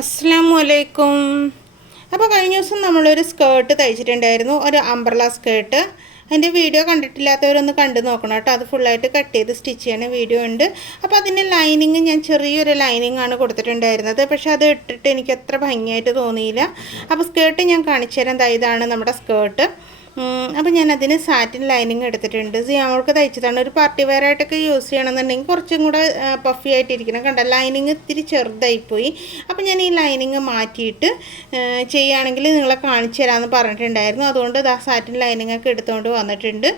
അസ്സാം അലൈക്കും. അപ്പോൾ കഴിഞ്ഞ ദിവസം നമ്മളൊരു സ്കേർട്ട് തയ്ച്ചിട്ടുണ്ടായിരുന്നു ഒരു അംബ്രല സ്കേർട്ട് അതിന്റെ വീഡിയോ കണ്ടിട്ടില്ലാത്തവരൊന്ന് കണ്ടു നോക്കണം കേട്ടോ. അത് ഫുള്ളായിട്ട് കട്ട് ചെയ്ത് സ്റ്റിച്ച് ചെയ്യണ വീഡിയോ ഉണ്ട്. അപ്പോൾ അതിന്റെ ലൈനിങ് ഞാൻ ചെറിയൊരു ലൈനിങ് ആണ് കൊടുത്തിട്ടുണ്ടായിരുന്നത്. പക്ഷെ അത് ഇട്ടിട്ട് എനിക്ക് അത്ര ഭംഗിയായിട്ട് തോന്നിയില്ല. അപ്പോൾ സ്കേർട്ട് ഞാൻ കാണിച്ചു തരാം ഇതാണ് നമ്മുടെ സ്കേർട്ട് അപ്പോൾ ഞാൻ അതിന് സാറ്റിൻ ലൈനിങ് എടുത്തിട്ടുണ്ട്. സിയാമോൾക്ക് തയ്ച്ചതാണ്. ഒരു പാർട്ടി വെയർ ആയിട്ടൊക്കെ യൂസ് ചെയ്യണമെന്നുണ്ടെങ്കിൽ കുറച്ചും കൂടെ പഫി ആയിട്ടിരിക്കണം. കണ്ട ലൈനിങ് ഇത്തിരി ചെറുതായിപ്പോയി. അപ്പോൾ ഞാൻ ഈ ലൈനിങ് മാറ്റിയിട്ട് ആ, ചെയ്യുകയാണെങ്കിൽ നിങ്ങളെ കാണിച്ചു തരാമെന്ന് പറഞ്ഞിട്ടുണ്ടായിരുന്നു. അതുകൊണ്ട് ദാ സാറ്റിൻ ലൈനിങ് ഒക്കെ എടുത്തുകൊണ്ട് വന്നിട്ടുണ്ട്.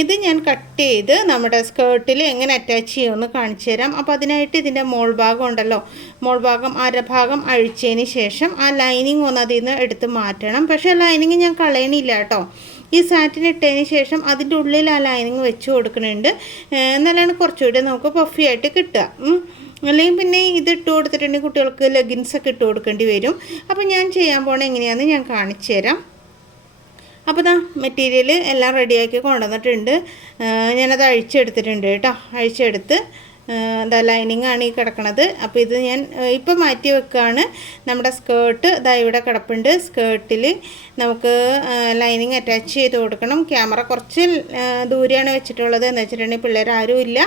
ഇത് ഞാൻ കട്ട് ചെയ്ത് നമ്മുടെ സ്കേർട്ടിൽ എങ്ങനെ അറ്റാച്ച് ചെയ്യുമെന്ന് കാണിച്ചു തരാം. അപ്പോൾ അതിനായിട്ട് ഇതിന്റെ മോൾ ഭാഗം ഉണ്ടല്ലോ. മോൾ ഭാഗം അരഭാഗം അഴിച്ചതിന് ശേഷം ആ ലൈനിങ് ഒന്ന് അതിൽ നിന്ന് എടുത്ത് മാറ്റണം. പക്ഷേ ലൈനിങ് ഞാൻ കളയണില്ല കേട്ടോ. ഈ സാറ്റിൻ ഇട്ടതിന് ശേഷം അതിന്റെ ഉള്ളിൽ ആ ലൈനിങ് വെച്ച് കൊടുക്കുന്നുണ്ട് എന്നാലാണ് കുറച്ചുകൂടി നമുക്ക് പഫി ആയിട്ട് കിട്ടുക. അല്ലെങ്കിൽ പിന്നെ ഇത് ഇട്ട് കൊടുത്തിട്ടുണ്ടെങ്കിൽ കുട്ടികൾക്ക് ലെഗിൻസ് ഒക്കെ ഇട്ട് കൊടുക്കേണ്ടി വരും. അപ്പോൾ ഞാൻ ചെയ്യാൻ പോണ എങ്ങനെയാണെന്ന് ഞാൻ കാണിച്ചു തരാം. അപ്പോൾ ഇതാ മെറ്റീരിയൽ എല്ലാം റെഡിയാക്കി കൊണ്ടുവന്നിട്ടുണ്ട്. ഞാനത് അഴിച്ചെടുത്തിട്ടുണ്ട് കേട്ടോ. അഴിച്ചെടുത്ത് എന്താ ലൈനിങ് ആണ് ഈ കിടക്കണത്. അപ്പോൾ ഇത് ഞാൻ ഇപ്പോൾ മാറ്റി വെക്കുകയാണ് നമ്മുടെ സ്കേർട്ട് ഇതാ ഇവിടെ കിടപ്പുണ്ട്. സ്കേർട്ടിൽ നമുക്ക് ലൈനിങ് അറ്റാച്ച് ചെയ്ത് കൊടുക്കണം. ക്യാമറ കുറച്ച് ദൂരെയാണ് വെച്ചിട്ടുള്ളത് എന്ന് വെച്ചിട്ടുണ്ടെങ്കിൽ പിള്ളേർ ആരും ഇല്ല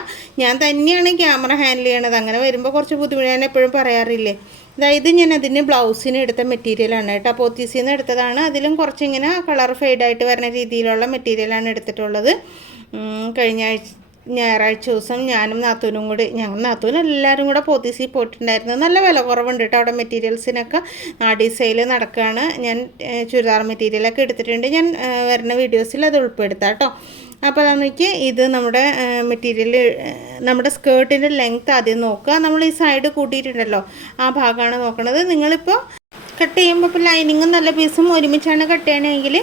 ഞാൻ തന്നെയാണ് ക്യാമറ ഹാൻഡിൽ ചെയ്യണത്. അങ്ങനെ വരുമ്പോൾ കുറച്ച് ബുദ്ധിമുട്ട് ഞാൻ എപ്പോഴും പറയാറില്ലേ. അതായത് ഞാൻ അതിന് ബ്ലൗസിന് എടുത്ത മെറ്റീരിയലാണ് കേട്ടോ. പോത്തീസിൽ നിന്ന് എടുത്തതാണ്. അതിലും കുറച്ചിങ്ങനെ കളർ ഫെയ്ഡായിട്ട് വരുന്ന രീതിയിലുള്ള മെറ്റീരിയലാണ് എടുത്തിട്ടുള്ളത്. കഴിഞ്ഞ ആഴ്ച ഞായറാഴ്ച ദിവസം ഞാനും നാത്തൂനും കൂടി ഞങ്ങൾ നാത്തൂനും എല്ലാവരും കൂടെ പോത്തീസിൽ പോയിട്ടുണ്ടായിരുന്നു. നല്ല വില കുറവുണ്ട് കേട്ടോ അവിടെ മെറ്റീരിയൽസിനൊക്കെ നാടി സെയിൽ നടക്കുകയാണ് ഞാൻ ചുരിദാർ മെറ്റീരിയലൊക്കെ എടുത്തിട്ടുണ്ട്. ഞാൻ വരുന്ന വീഡിയോസിൽ അത് ഉൾപ്പെടുത്താം കേട്ടോ. അപ്പോൾ നമുക്ക് ഇത് നമ്മുടെ മെറ്റീരിയൽ നമ്മുടെ സ്കേർട്ടിന്റെ ലെങ്ത് ആദ്യം നോക്കുക. നമ്മൾ ഈ സൈഡ് കൂട്ടിയിട്ടുണ്ടല്ലോ ആ ഭാഗമാണ് നോക്കണത്. നിങ്ങളിപ്പോൾ കട്ട് ചെയ്യുമ്പോൾ ഇപ്പോൾ ലൈനിങ്ങും നല്ല പീസും ഒരുമിച്ചാണ് കട്ട് ചെയ്യണമെങ്കിൽ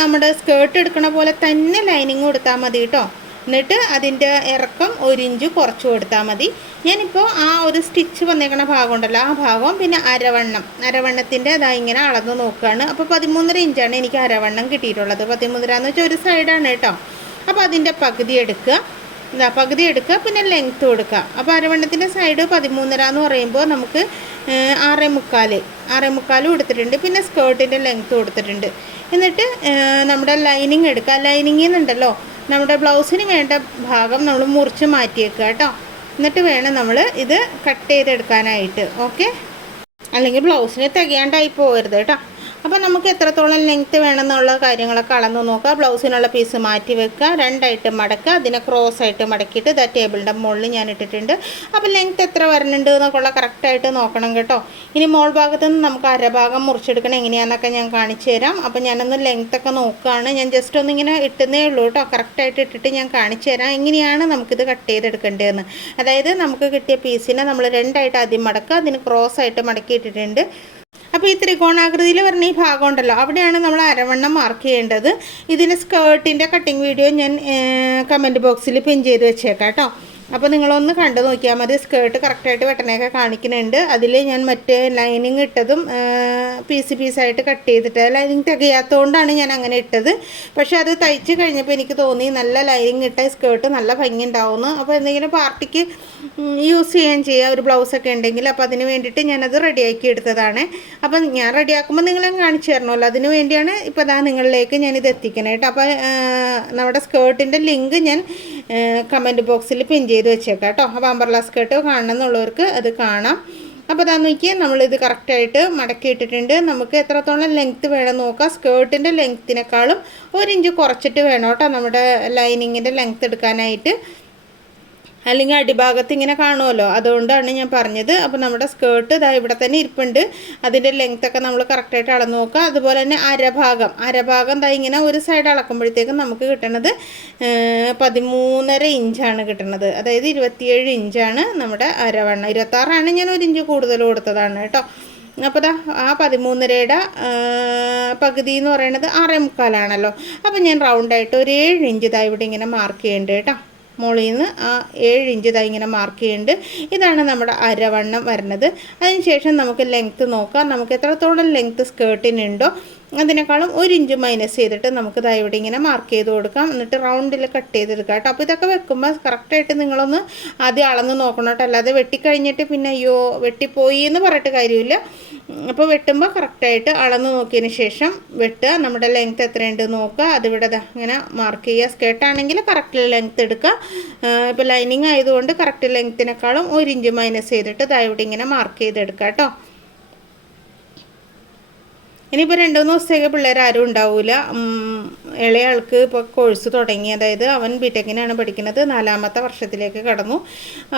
നമ്മുടെ സ്കേർട്ട് എടുക്കണ പോലെ തന്നെ ലൈനിങ് കൊടുത്താൽ മതി കേട്ടോ. എന്നിട്ട് അതിന്റെ ഇറക്കം ഒരു ഇഞ്ച് കുറച്ച് കൊടുത്താൽ മതി. ഞാനിപ്പോൾ ആ ഒരു സ്റ്റിച്ച് വന്നേക്കണ ഭാഗം ഉണ്ടല്ലോ ആ ഭാഗം പിന്നെ അരവണ്ണം. അരവണ്ണത്തിന്റെ അതാ ഇങ്ങനെ അളന്ന് നോക്കുകയാണ്. അപ്പോൾ പതിമൂന്നര ഇഞ്ചാണ് എനിക്ക് അരവണ്ണം കിട്ടിയിട്ടുള്ളത്. പതിമൂന്നര എന്ന് വെച്ചാൽ ഒരു സൈഡാണ് കേട്ടോ. അപ്പോൾ അതിന്റെ പകുതി എടുക്കുക. എന്താ പകുതി എടുക്കുക പിന്നെ ലെങ്ത്ത് കൊടുക്കുക. അപ്പോൾ അരവണ്ണത്തിന്റെ സൈഡ് പതിമൂന്നര എന്ന് പറയുമ്പോൾ നമുക്ക് ആറേ മുക്കാൽ. ആറേ മുക്കാലും കൊടുത്തിട്ടുണ്ട്. പിന്നെ സ്കേർട്ടിന്റെ ലെങ്ത്ത് കൊടുത്തിട്ടുണ്ട്. എന്നിട്ട് നമ്മുടെ ലൈനിങ് എടുക്കുക. ലൈനിങ്ങിൽ നിന്നുണ്ടല്ലോ നമ്മുടെ ബ്ലൗസിന് വേണ്ട ഭാഗം നമ്മൾ മുറിച്ച് മാറ്റിയേക്കുക കേട്ടോ. എന്നിട്ട് വേണം നമ്മൾ ഇത് കട്ട് ചെയ്തെടുക്കാനായിട്ട്. ഓക്കെ? അല്ലെങ്കിൽ ബ്ലൗസിന് തികയാണ്ടായി പോകരുത് കേട്ടോ. അപ്പോൾ നമുക്ക് എത്രത്തോളം ലെങ്ത്ത് വേണമെന്നുള്ള കാര്യങ്ങളൊക്കെ അളന്ന് നോക്കുക. ബ്ലൗസിനുള്ള പീസ് മാറ്റി വെക്കുക. രണ്ടായിട്ട് മടക്കുക. അതിനെ ക്രോസ് ആയിട്ട് മടക്കിയിട്ട് ഇതാ ടേബിളിന്റെ മുകളിൽ ഞാൻ ഇട്ടിട്ടുണ്ട്. അപ്പോൾ ലെങ്ത്ത് എത്ര വരുന്നുണ്ട് എന്നൊക്കെയുള്ള കറക്റ്റായിട്ട് നോക്കണം കേട്ടോ. ഇനി മോൾ ഭാഗത്ത് നിന്ന് നമുക്ക് അരഭാഗം മുറിച്ചെടുക്കണം. എങ്ങനെയാണെന്നൊക്കെ ഞാൻ കാണിച്ചു തരാം. അപ്പോൾ ഞാനൊന്ന് ലെങ്ത്തൊക്കെ നോക്കുകയാണ്. ഞാൻ ജസ്റ്റ് ഒന്നിങ്ങനെ ഇട്ടുന്നേ ഉള്ളൂ കേട്ടോ. കറക്റ്റായിട്ട് ഇട്ടിട്ട് ഞാൻ കാണിച്ചു തരാം. എങ്ങനെയാണ് നമുക്കിത് കട്ട് ചെയ്തെടുക്കേണ്ടതെന്ന്. അതായത് നമുക്ക് കിട്ടിയ പീസിനെ നമ്മൾ രണ്ടായിട്ട് ആദ്യം മടക്കുക. അതിന് ക്രോസ് ആയിട്ട് മടക്കി ഇട്ടിട്ടുണ്ട് അപ്പോൾ ഈ ത്രികോണാകൃതിയിൽ വരുന്ന ഈ ഭാഗം ഉണ്ടല്ലോ അവിടെയാണ് നമ്മൾ അരവണ്ണം മാർക്ക് ചെയ്യേണ്ടത്. ഇതിന് സ്കേർട്ടിന്റെ കട്ടിങ് വീഡിയോ ഞാൻ കമന്റ് ബോക്സിൽ പിൻ ചെയ്ത് വെച്ചേക്കാം കേട്ടോ. അപ്പോൾ നിങ്ങളൊന്ന് കണ്ടു നോക്കിയാൽ മതി. സ്കേർട്ട് കറക്റ്റായിട്ട് വെട്ടണയൊക്കെ കാണിക്കുന്നുണ്ട്. അതിൽ ഞാൻ മറ്റേ ലൈനിങ് ഇട്ടതും പീസ് പീസായിട്ട് കട്ട് ചെയ്തിട്ട് ലൈനിങ് തികയാത്തതുകൊണ്ടാണ് ഞാൻ അങ്ങനെ ഇട്ടത്. പക്ഷേ അത് തയ്ച്ച് കഴിഞ്ഞപ്പോൾ എനിക്ക് തോന്നി നല്ല ലൈനിങ് ഇട്ട സ്കേർട്ട് നല്ല ഭംഗി ഉണ്ടാവുമെന്ന് അപ്പോൾ എന്തെങ്കിലും പാർട്ടിക്ക് യൂസ് ചെയ്യാൻ ചെയ്യുക ഒരു ബ്ലൗസൊക്കെ ഉണ്ടെങ്കിൽ അപ്പോൾ അതിന് വേണ്ടിയിട്ട് ഞാനത് റെഡിയാക്കി എടുത്തതാണ്. അപ്പം ഞാൻ റെഡിയാക്കുമ്പോൾ നിങ്ങളെ കാണിച്ചു തരണമല്ലോ അതിന് വേണ്ടിയാണ് ഇപ്പോൾ അതാ നിങ്ങളിലേക്ക് ഞാനിത് എത്തിക്കണേ കേട്ടോ. അപ്പോൾ നമ്മുടെ സ്കേർട്ടിന്റെ ലിങ്ക് ഞാൻ കമന്റ് ബോക്സിൽ പിൻ ചെയ്ത് വെച്ചേക്കാം കേട്ടോ. അപ്പോൾ അമ്പർലാ സ്കേർട്ട് കാണണം എന്നുള്ളവർക്ക് അത് കാണാം. അപ്പോൾ അതാ നോക്കിയാൽ നമ്മളിത് കറക്റ്റായിട്ട് മടക്കി ഇട്ടിട്ടുണ്ട് നമുക്ക് എത്രത്തോളം ലെങ്ത്ത് വേണം നോക്കാം. സ്കേർട്ടിന്റെ ലെങ്ത്തിനേക്കാളും ഒരു ഇഞ്ച് കുറച്ചിട്ട് വേണം കേട്ടോ. നമ്മുടെ ലൈനിങ്ങിന്റെ ലെങ്ത്ത് എടുക്കാനായിട്ട്. അല്ലെങ്കിൽ അടിഭാഗത്ത് ഇങ്ങനെ കാണുമല്ലോ. അതുകൊണ്ടാണ് ഞാൻ പറഞ്ഞത്. അപ്പോൾ നമ്മുടെ സ്കേർട്ട് ഇതാ ഇവിടെ തന്നെ ഇരിപ്പുണ്ട്. അതിന്റെ ലെങ്ത് ഒക്കെ നമ്മൾ കറക്റ്റായിട്ട് അളന്ന് നോക്കുക. അതുപോലെ തന്നെ അരഭാഗം. അരഭാഗം ഇതാ ഇങ്ങനെ ഒരു സൈഡ് അളക്കുമ്പോഴത്തേക്കും നമുക്ക് കിട്ടണത് പതിമൂന്നര ഇഞ്ചാണ് കിട്ടുന്നത് അതായത് ഇരുപത്തിയേഴ് ഇഞ്ചാണ് നമ്മുടെ അരവണ്ണം. ഇരുപത്താറാണ് ഞാൻ ഒരു ഇഞ്ച് കൂടുതൽ കൊടുത്തതാണ് കേട്ടോ. അപ്പോൾ ദാ ആ പതിമൂന്നരയുടെ പകുതി എന്ന് പറയുന്നത് ആറേ മുക്കാലാണല്ലോ അപ്പോൾ ഞാൻ റൗണ്ടായിട്ട് ഒരു ഏഴ് ഇഞ്ച് ഇതാ ഇവിടെ ഇങ്ങനെ മാർക്ക് ചെയ്യേണ്ടത് കേട്ടോ. മുകളിൽ നിന്ന് ആ ഏഴ് ഇഞ്ച് ഇതാ ഇങ്ങനെ മാർക്ക് ചെയ്യുന്നുണ്ട് ഇതാണ് നമ്മുടെ അരവണ്ണം വരുന്നത്. അതിനുശേഷം നമുക്ക് ലെങ്ത്ത് നോക്കാം. നമുക്ക് എത്രത്തോളം ലെങ്ത്ത് സ്കേർട്ടിനുണ്ടോ അതിനേക്കാളും ഒരു ഇഞ്ച് മൈനസ് ചെയ്തിട്ട് നമുക്ക് ഇവിടെ ഇങ്ങനെ മാർക്ക് ചെയ്ത് കൊടുക്കാം. എന്നിട്ട് റൗണ്ടിൽ കട്ട് ചെയ്തെടുക്കാം കേട്ടോ. അപ്പോൾ ഇതൊക്കെ വെക്കുമ്പോൾ കറക്റ്റായിട്ട് നിങ്ങളൊന്ന് ആദ്യം അളന്ന് നോക്കണം കേട്ടോ. അല്ലാതെ വെട്ടിക്കഴിഞ്ഞിട്ട് പിന്നെ അയ്യോ വെട്ടിപ്പോയി എന്ന് പറഞ്ഞിട്ട് കാര്യമില്ല. അപ്പോൾ വെട്ടുമ്പോൾ കറക്റ്റായിട്ട് അളന്ന് നോക്കിയതിന് ശേഷം വെട്ടുക. നമ്മുടെ ലെങ്ത് എത്രയുണ്ട് നോക്കുക. അതിവിടെ ഇങ്ങനെ മാർക്ക് ചെയ്യുക. സ്കേർട്ടാണെങ്കിൽ കറക്റ്റ് ലെങ്ത് എടുക്കുക. ഇപ്പോൾ ലൈനിങ് ആയതുകൊണ്ട് കറക്റ്റ് ലെങ്ത്തിനേക്കാളും ഒരു ഇഞ്ച് മൈനസ് ചെയ്തിട്ട് ദാ ഇവിടെ ഇങ്ങനെ മാർക്ക് ചെയ്തെടുക്കുക കേട്ടോ. ഇനിയിപ്പോൾ രണ്ടു മൂന്ന് ദിവസത്തേക്ക് പിള്ളേർ ആരും ഉണ്ടാവില്ല ഇളയ ആൾക്ക് ഇപ്പോൾ കോഴ്സ് തുടങ്ങി. അതായത് അവൻ ബിടെക്കിനാണ് പഠിക്കുന്നത്. നാലാമത്തെ വർഷത്തിലേക്ക് കടന്നു.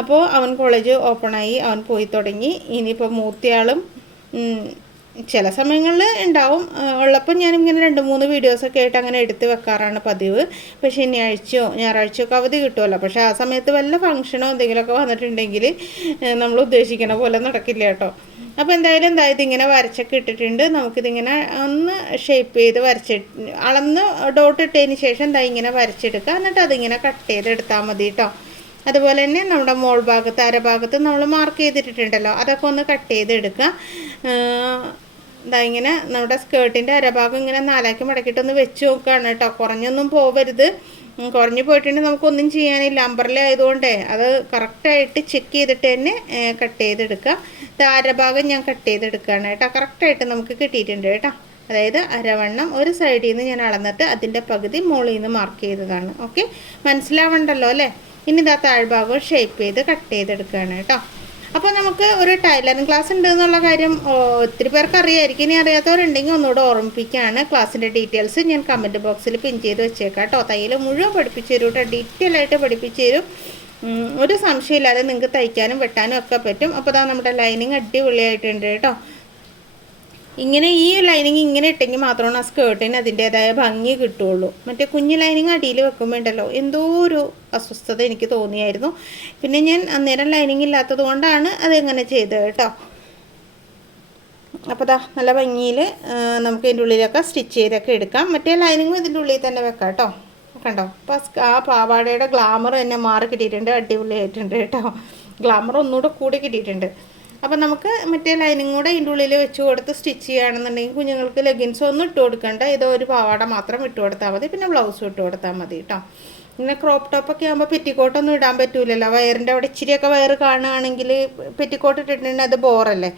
അപ്പോൾ അവൻ കോളേജ് ഓപ്പണായി അവൻ പോയി തുടങ്ങി. ഇനിയിപ്പോൾ മൂത്തയാളും ചില സമയങ്ങളിൽ ഉണ്ടാവും. ഉള്ളപ്പോൾ ഞാനിങ്ങനെ രണ്ട് മൂന്ന് വീഡിയോസൊക്കെ ആയിട്ട് അങ്ങനെ എടുത്ത് വെക്കാറാണ് പതിവ്. ഇപ്പോൾ ശനിയാഴ്ചയോ ഞായറാഴ്ചയോ ഒക്കെ അവധി കിട്ടുമല്ലോ പക്ഷേ ആ സമയത്ത് വല്ല ഫംഗ്ഷനോ എന്തെങ്കിലുമൊക്കെ വന്നിട്ടുണ്ടെങ്കിൽ നമ്മൾ ഉദ്ദേശിക്കുന്ന പോലെ നടക്കില്ല കേട്ടോ. അപ്പോൾ എന്തായാലും എന്താ ഇതിങ്ങനെ വരച്ചൊക്കെ ഇട്ടിട്ടുണ്ട്. നമുക്കിതിങ്ങനെ ഒന്ന് ഷേപ്പ് ചെയ്ത് വരച്ച് അളന്ന് ഡോട്ട് ഇട്ടതിന് ശേഷം എന്താ ഇങ്ങനെ വരച്ചെടുക്കുക. എന്നിട്ട് അതിങ്ങനെ കട്ട് ചെയ്തെടുത്താൽ മതി കേട്ടോ. അതുപോലെ തന്നെ നമ്മുടെ മോൾ ഭാഗത്ത് അരഭാഗത്ത് നമ്മൾ മാർക്ക് ചെയ്തിട്ടുണ്ടല്ലോ അതൊക്കെ ഒന്ന് കട്ട് ചെയ്തെടുക്കുക. ഇതാ ഇങ്ങനെ നമ്മുടെ സ്കേർട്ടിന്റെ അരഭാഗം ഇങ്ങനെ നാലാക്കി മടക്കിയിട്ടൊന്ന് വെച്ച് നോക്കുകയാണ് കേട്ടോ. കുറഞ്ഞൊന്നും പോവരുത്. കുറഞ്ഞു പോയിട്ടുണ്ടെങ്കിൽ നമുക്കൊന്നും ചെയ്യാനില്ല. അമ്പർല ആയതുകൊണ്ടേ അത് കറക്റ്റായിട്ട് ചെക്ക് ചെയ്തിട്ട് തന്നെ കട്ട് ചെയ്തെടുക്കുക. ഇത് അരഭാഗം ഞാൻ കട്ട് ചെയ്തെടുക്കുകയാണ് കേട്ടോ. കറക്റ്റായിട്ട് നമുക്ക് കിട്ടിയിട്ടുണ്ട് കേട്ടോ. അതായത് അരവണ്ണം ഒരു സൈഡിൽ നിന്ന് ഞാൻ അളന്നിട്ട് അതിന്റെ പകുതി മുകളിൽ നിന്ന് മാർക്ക് ചെയ്തതാണ്. ഓക്കെ മനസ്സിലാവണ്ടല്ലോ അല്ലേ? ഇനി ഇതാ താഴ്ഭാഗം ഷേപ്പ് ചെയ്ത് കട്ട് ചെയ്തെടുക്കുകയാണ് കേട്ടോ അപ്പോൾ നമുക്ക് ഒരു ടൈലറിംഗ് ക്ലാസ് ഉണ്ട് എന്നുള്ള കാര്യം ഒത്തിരി പേർക്ക് അറിയായിരിക്കും. ഇനി അറിയാത്തവരുണ്ടെങ്കിൽ ഒന്നുകൂടെ ഓർമ്മിപ്പിക്കുകയാണ് ക്ലാസ്സിന്റെ ഡീറ്റെയിൽസ് ഞാൻ കമന്റ് ബോക്സിൽ പിൻ ചെയ്ത് വെച്ചേക്കാം കേട്ടോ തയ്യൽ മുഴുവൻ പഠിപ്പിച്ചു തരും കേട്ടോ ഡീറ്റെയിൽ ആയിട്ട് പഠിപ്പിച്ചു തരും. ഒരു സംശയമില്ലാതെ നിങ്ങൾക്ക് തയ്ക്കാനും വെട്ടാനും ഒക്കെ പറ്റും. അപ്പോൾ അതാ നമ്മുടെ ലൈനിങ് അടിപൊളിയായിട്ടുണ്ട് കേട്ടോ ഇങ്ങനെ ഈ ലൈനിങ് ഇങ്ങനെ ഇട്ടെങ്കിൽ മാത്രമാണ് ആ സ്കേർട്ടിന് അതിന്റേതായ ഭംഗി കിട്ടുള്ളൂ മറ്റേ കുഞ്ഞു ലൈനിങ് അടിയിൽ വെക്കുമ്പോൾ ഉണ്ടല്ലോ എന്തോ ഒരു അസ്വസ്ഥത എനിക്ക് തോന്നിയായിരുന്നു. പിന്നെ ഞാൻ അന്നേരം ലൈനിങ് ഇല്ലാത്തത് കൊണ്ടാണ് അതെങ്ങനെ ചെയ്തത് കേട്ടോ. അപ്പോൾ ദാ നല്ല ഭംഗിയിൽ നമുക്ക് ഇതിന്റെ ഉള്ളിലൊക്കെ സ്റ്റിച്ച് ചെയ്തൊക്കെ എടുക്കാം. മറ്റേ ലൈനിങ്ങും ഇതിന്റെ ഉള്ളിൽ തന്നെ വെക്കാം കേട്ടോ. കണ്ടോ? അപ്പോൾ ആ പാവാടയുടെ ഗ്ലാമർ തന്നെ മാറി കിട്ടിയിട്ടുണ്ട് അടിപൊളിയായിട്ടുണ്ട് കേട്ടോ. ഗ്ലാമർ ഒന്നുകൂടെ കൂടി കിട്ടിയിട്ടുണ്ട്. അപ്പോൾ നമുക്ക് മറ്റേ ലൈനിങ് കൂടെ ഇതിന്റെ ഉള്ളിൽ വെച്ച് കൊടുത്ത് സ്റ്റിച്ച് ചെയ്യുകയാണെന്നുണ്ടെങ്കിൽ കുഞ്ഞുങ്ങൾക്ക് ലെഗിൻസ് ഒന്നും ഇട്ട് കൊടുക്കണ്ട. ഇത് ഒരു പാവാട മാത്രം ഇട്ട് കൊടുത്താൽ മതി. പിന്നെ ബ്ലൗസും ഇട്ട് കൊടുത്താൽ മതി കേട്ടോ ഇങ്ങനെ ക്രോപ്പ് ടോപ്പൊക്കെ ആകുമ്പോൾ പെറ്റിക്കോട്ടൊന്നും ഇടാൻ പറ്റൂലല്ലോ. വയറിന്റെ അവിടെ ഇച്ചിരിയൊക്കെ വയറ് കാണുകയാണെങ്കിൽ പെറ്റിക്കോട്ട് ഇട്ടിട്ടുണ്ടെങ്കിൽ അത് ബോറല്ലേ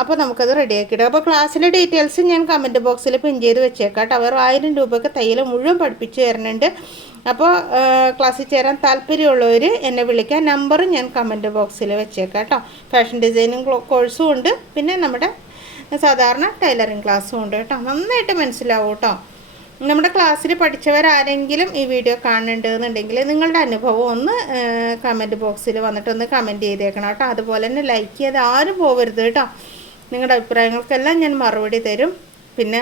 അപ്പോൾ നമുക്കത് റെഡിയാക്കി ഇടാം. അപ്പോൾ ക്ലാസ്സിലെ ഡീറ്റെയിൽസ് ഞാൻ കമന്റ് ബോക്സിൽ പിൻ ചെയ്ത് വെച്ചേക്കാം കേട്ടോ അവർ ആയിരം രൂപയ്ക്ക് തയ്യൽ മുഴുവൻ പഠിപ്പിച്ച് തരുന്നുണ്ട്. അപ്പോൾ ക്ലാസ്സിൽ ചേരാൻ താല്പര്യമുള്ളവർ എന്നെ വിളിക്കാൻ നമ്പർ ഞാൻ കമന്റ് ബോക്സിൽ വെച്ചേക്കാം കേട്ടോ. ഫാഷൻ ഡിസൈനിങ് കോഴ്സും ഉണ്ട്. പിന്നെ നമ്മുടെ സാധാരണ ടൈലറിങ് ക്ലാസ്സും ഉണ്ട് കേട്ടോ. നന്നായിട്ട് മനസ്സിലാവും കേട്ടോ. നമ്മുടെ ക്ലാസ്സിൽ പഠിച്ചവരാരെങ്കിലും ഈ വീഡിയോ കാണുന്നുണ്ടെന്നുണ്ടെങ്കിൽ നിങ്ങളുടെ അനുഭവം ഒന്ന് കമന്റ് ബോക്സിൽ വന്നിട്ടൊന്ന് കമന്റ് ചെയ്തേക്കണം കേട്ടോ. അതുപോലെ തന്നെ ലൈക്ക് ചെയ്ത് ആരും പോകരുത് കേട്ടോ. നിങ്ങളുടെ അഭിപ്രായങ്ങൾക്കെല്ലാം ഞാൻ മറുപടി തരും. പിന്നെ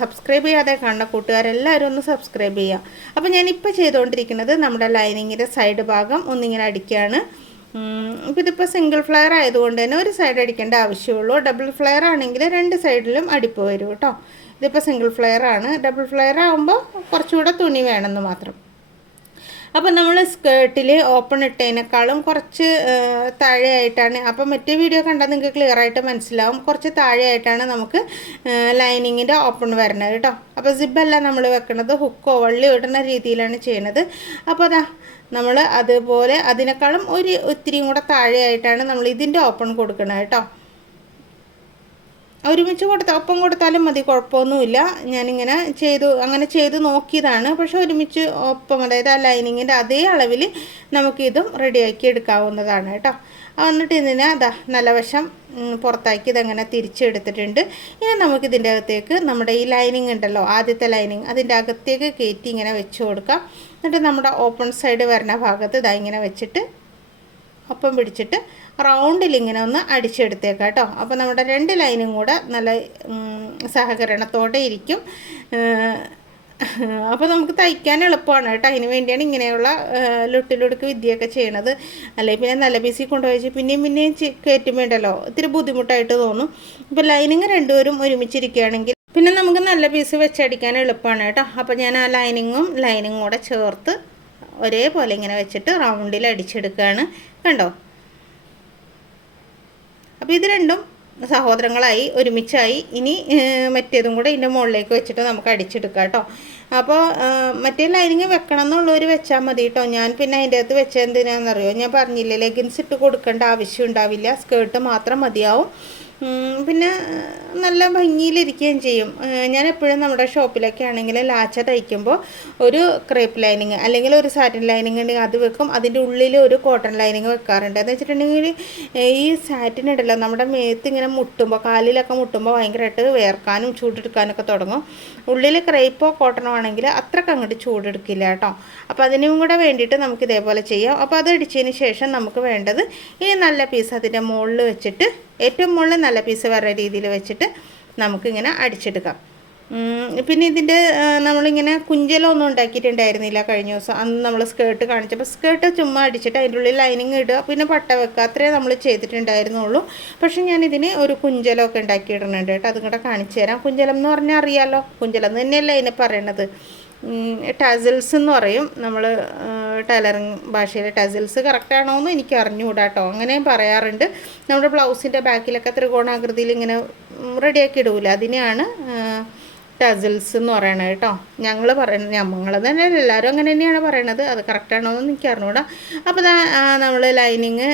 സബ്സ്ക്രൈബ് ചെയ്യാതെ കാണുന്ന കൂട്ടുകാരെല്ലാവരും ഒന്ന് സബ്സ്ക്രൈബ് ചെയ്യുക അപ്പോൾ ഞാനിപ്പോൾ ചെയ്തുകൊണ്ടിരിക്കുന്നത് നമ്മുടെ ലൈനിങ്ങിന്റെ സൈഡ് ഭാഗം ഒന്നിങ്ങനെ അടിക്കുകയാണ് ഇപ്പോൾ ഇതിപ്പോൾ സിംഗിൾ ഫ്ലെയർ ആയതുകൊണ്ട് തന്നെ ഒരു സൈഡ് അടിക്കേണ്ട ആവശ്യമുള്ളൂ. ഡബിൾ ഫ്ലെയർ ആണെങ്കിൽ രണ്ട് സൈഡിലും അടിപ്പ് വരും കേട്ടോ ഇതിപ്പോൾ സിംഗിൾ ഫ്ലെയർ ആണ്. ഡബിൾ ഫ്ലെയർ ആകുമ്പോൾ കുറച്ചുകൂടെ തുണി വേണമെന്ന് മാത്രം. അപ്പോൾ നമ്മൾ സ്കേർട്ടിൽ ഓപ്പൺ ഇട്ടതിനേക്കാളും കുറച്ച് താഴെയായിട്ടാണ്. അപ്പോൾ മറ്റേ വീഡിയോ കണ്ടാൽ നിങ്ങൾക്ക് ക്ലിയർ ആയിട്ട് മനസ്സിലാവും. കുറച്ച് താഴെയായിട്ടാണ് നമുക്ക് ലൈനിങ്ങിന്റെ ഓപ്പൺ വരുന്നത് കേട്ടോ അപ്പോൾ സിബല്ല നമ്മൾ വെക്കുന്നത് ഹുക്കോ വള്ളി ഇടുന്ന രീതിയിലാണ് ചെയ്യുന്നത് അപ്പോൾ അതാ നമ്മൾ അതുപോലെ അതിനേക്കാളും ഒരു ഒത്തിരിയും കൂടെ താഴെയായിട്ടാണ് നമ്മൾ ഇതിന്റെ ഓപ്പൺ കൊടുക്കുന്നത് കേട്ടോ ഒരുമിച്ച് കൊടുത്ത ഒപ്പം കൊടുത്താലും മതി കുഴപ്പമൊന്നുമില്ല. ഞാനിങ്ങനെ ചെയ്തു അങ്ങനെ ചെയ്ത് നോക്കിയതാണ്. പക്ഷേ ഒരുമിച്ച് ഒപ്പം അതായത് ആ ലൈനിങ്ങിന്റെ അതേ അളവിൽ നമുക്കിതും റെഡിയാക്കി എടുക്കാവുന്നതാണ് കേട്ടോ. എന്നിട്ട് ഇതിനെ അതാ നല്ല വശം പുറത്താക്കി ഇതങ്ങനെ തിരിച്ചെടുത്തിട്ടുണ്ട്. ഇനി നമുക്കിതിന്റെ അകത്തേക്ക് നമ്മുടെ ഈ ലൈനിങ് ഉണ്ടല്ലോ ആദ്യത്തെ ലൈനിങ് അതിന്റെ അകത്തേക്ക് കയറ്റി ഇങ്ങനെ വെച്ച് കൊടുക്കാം. എന്നിട്ട് നമ്മുടെ ഓപ്പൺ സൈഡ് വരുന്ന ഭാഗത്ത് ഇതാ ഇങ്ങനെ വെച്ചിട്ട് ഒപ്പം പിടിച്ചിട്ട് റൗണ്ടിൽ ഇങ്ങനെ ഒന്ന് അടിച്ചെടുത്തേക്കാം കേട്ടോ. അപ്പോൾ നമ്മുടെ രണ്ട് ലൈനും കൂടെ നല്ല സഹകരണത്തോടെ ഇരിക്കും. അപ്പോൾ നമുക്ക് തയ്ക്കാൻ എളുപ്പമാണ് കേട്ടോ. അതിന് വേണ്ടിയാണ് ഇങ്ങനെയുള്ള ലുട്ടിലുടുക്ക് വിദ്യയൊക്കെ ചെയ്യണത്. അല്ലെങ്കിൽ പിന്നെ നല്ല ബിസി കൊണ്ടുപോയി പിന്നെയും പിന്നെയും കയറ്റും വേണ്ടല്ലോ ഇത്തിരി ബുദ്ധിമുട്ടായിട്ട് തോന്നും. ഇപ്പോൾ ലൈനിങ് രണ്ടുപേരും ഒരുമിച്ചിരിക്കുകയാണെങ്കിൽ പിന്നെ നമുക്ക് നല്ല പീസ് വെച്ചടിക്കാൻ എളുപ്പമാണ് കേട്ടോ. അപ്പോൾ ഞാൻ ആ ലൈനിങ്ങും ലൈനിങ്ങും കൂടെ ചേർത്ത് ഒരേപോലെ ഇങ്ങനെ വെച്ചിട്ട് റൗണ്ടിൽ അടിച്ചെടുക്കുകയാണ് കണ്ടോ? അപ്പോൾ ഇത് രണ്ടും സഹോദരങ്ങളായി ഒരുമിച്ചായി. ഇനി മറ്റേതും കൂടെ ഇതിന്റെ മുകളിലേക്ക് വെച്ചിട്ട് നമുക്ക് അടിച്ചെടുക്കാം കേട്ടോ. അപ്പോൾ മറ്റേ ലൈനിങ് വെക്കണം എന്നുള്ളവർ വെച്ചാൽ മതി കേട്ടോ. ഞാൻ പിന്നെ അതിന്റെ അകത്ത് വെച്ചത് എന്തിനാണെന്നറിയോ ഞാൻ പറഞ്ഞില്ലേ ലെഗിൻസ് ഇട്ട് കൊടുക്കേണ്ട ആവശ്യം ഉണ്ടാവില്ല. സ്കേർട്ട് മാത്രം മതിയാവും. പിന്നെ നല്ല ഭംഗിയിലിരിക്കുകയും ചെയ്യും. ഞാൻ എപ്പോഴും നമ്മുടെ ഷോപ്പിലൊക്കെ ആണെങ്കിൽ ലാച്ച തയ്ക്കുമ്പോൾ ഒരു ക്രേപ്പ് ലൈനിങ് അല്ലെങ്കിൽ ഒരു സാറ്റിൻ ലൈനിങ് ഉണ്ടെങ്കിൽ അത് വെക്കും. അതിന്റെ ഉള്ളിൽ ഒരു കോട്ടൺ ലൈനിങ് വെക്കാറുണ്ട്. എന്ന് വെച്ചിട്ടുണ്ടെങ്കിൽ ഈ സാറ്റിൻ ഉണ്ടല്ലോ നമ്മുടെ മേത്ത് ഇങ്ങനെ മുട്ടുമ്പോൾ കാലിലൊക്കെ മുട്ടുമ്പോൾ ഭയങ്കരമായിട്ട് വേർക്കാനും ചൂടെടുക്കാനൊക്കെ തുടങ്ങും. ഉള്ളിൽ ക്രേപ്പോ കോട്ടണോ ആണെങ്കിൽ അത്രയ്ക്ക് അങ്ങോട്ട് ചൂടെടുക്കില്ല കേട്ടോ. അപ്പോൾ അതിനും കൂടെ വേണ്ടിയിട്ട് നമുക്ക് ഇതേപോലെ ചെയ്യാം. അപ്പോൾ അത് അടിച്ചതിന് ശേഷം നമുക്ക് വേണ്ടത് ഇനി നല്ല പീസ് അതിന്റെ മുകളിൽ വെച്ചിട്ട് ഏറ്റവും മുകളിൽ നല്ല പീസ് വേറെ രീതിയിൽ വെച്ചിട്ട് നമുക്കിങ്ങനെ അടിച്ചെടുക്കാം. പിന്നെ ഇതിന്റെ നമ്മളിങ്ങനെ കുഞ്ചലൊന്നും ഉണ്ടാക്കിയിട്ടുണ്ടായിരുന്നില്ല കഴിഞ്ഞ ദിവസം. അന്ന് നമ്മൾ സ്കേർട്ട് കാണിച്ചപ്പോൾ സ്കേർട്ട് ചുമ്മാ അടിച്ചിട്ട് അതിന്റെ ഉള്ളിൽ ലൈനിങ് ഇടുക പിന്നെ പട്ട വെക്കുക അത്രേ നമ്മൾ ചെയ്തിട്ടുണ്ടായിരുന്നുള്ളൂ. പക്ഷേ ഞാനിതിന് ഒരു കുഞ്ചലമൊക്കെ ഉണ്ടാക്കിയിടുന്നുണ്ട് കേട്ടോ. അതും കൂടെ കാണിച്ചു തരാം. കുഞ്ചലം എന്ന് പറഞ്ഞാൽ അറിയാമല്ലോ കുഞ്ചലം എന്ന് തന്നെയല്ലേ അതിനെ പറയണത്? ടസിൽസ് എന്ന് പറയും. നമ്മൾ ടൈലറിങ് ഭാഷയിൽ ടസിൽസ് കറക്റ്റാണോ എന്ന് എനിക്ക് അറിഞ്ഞുകൂടാ കേട്ടോ അങ്ങനെ പറയാറുണ്ട്. നമ്മുടെ ബ്ലൗസിന്റെ ബാക്കിലൊക്കെ ത്രികോണാകൃതിയിൽ ഇങ്ങനെ റെഡിയാക്കി ഇടൂല. അതിനെയാണ് ടസിൽസ് എന്ന് പറയണത് കേട്ടോ. ഞങ്ങൾ പറയുന്നത് ഞങ്ങൾ തന്നെ എല്ലാവരും അങ്ങനെ തന്നെയാണ് പറയണത്. അത് കറക്റ്റാണോ എന്ന് എനിക്ക് അറിഞ്ഞൂടാ. അപ്പോൾ നമ്മൾ ലൈനിങ്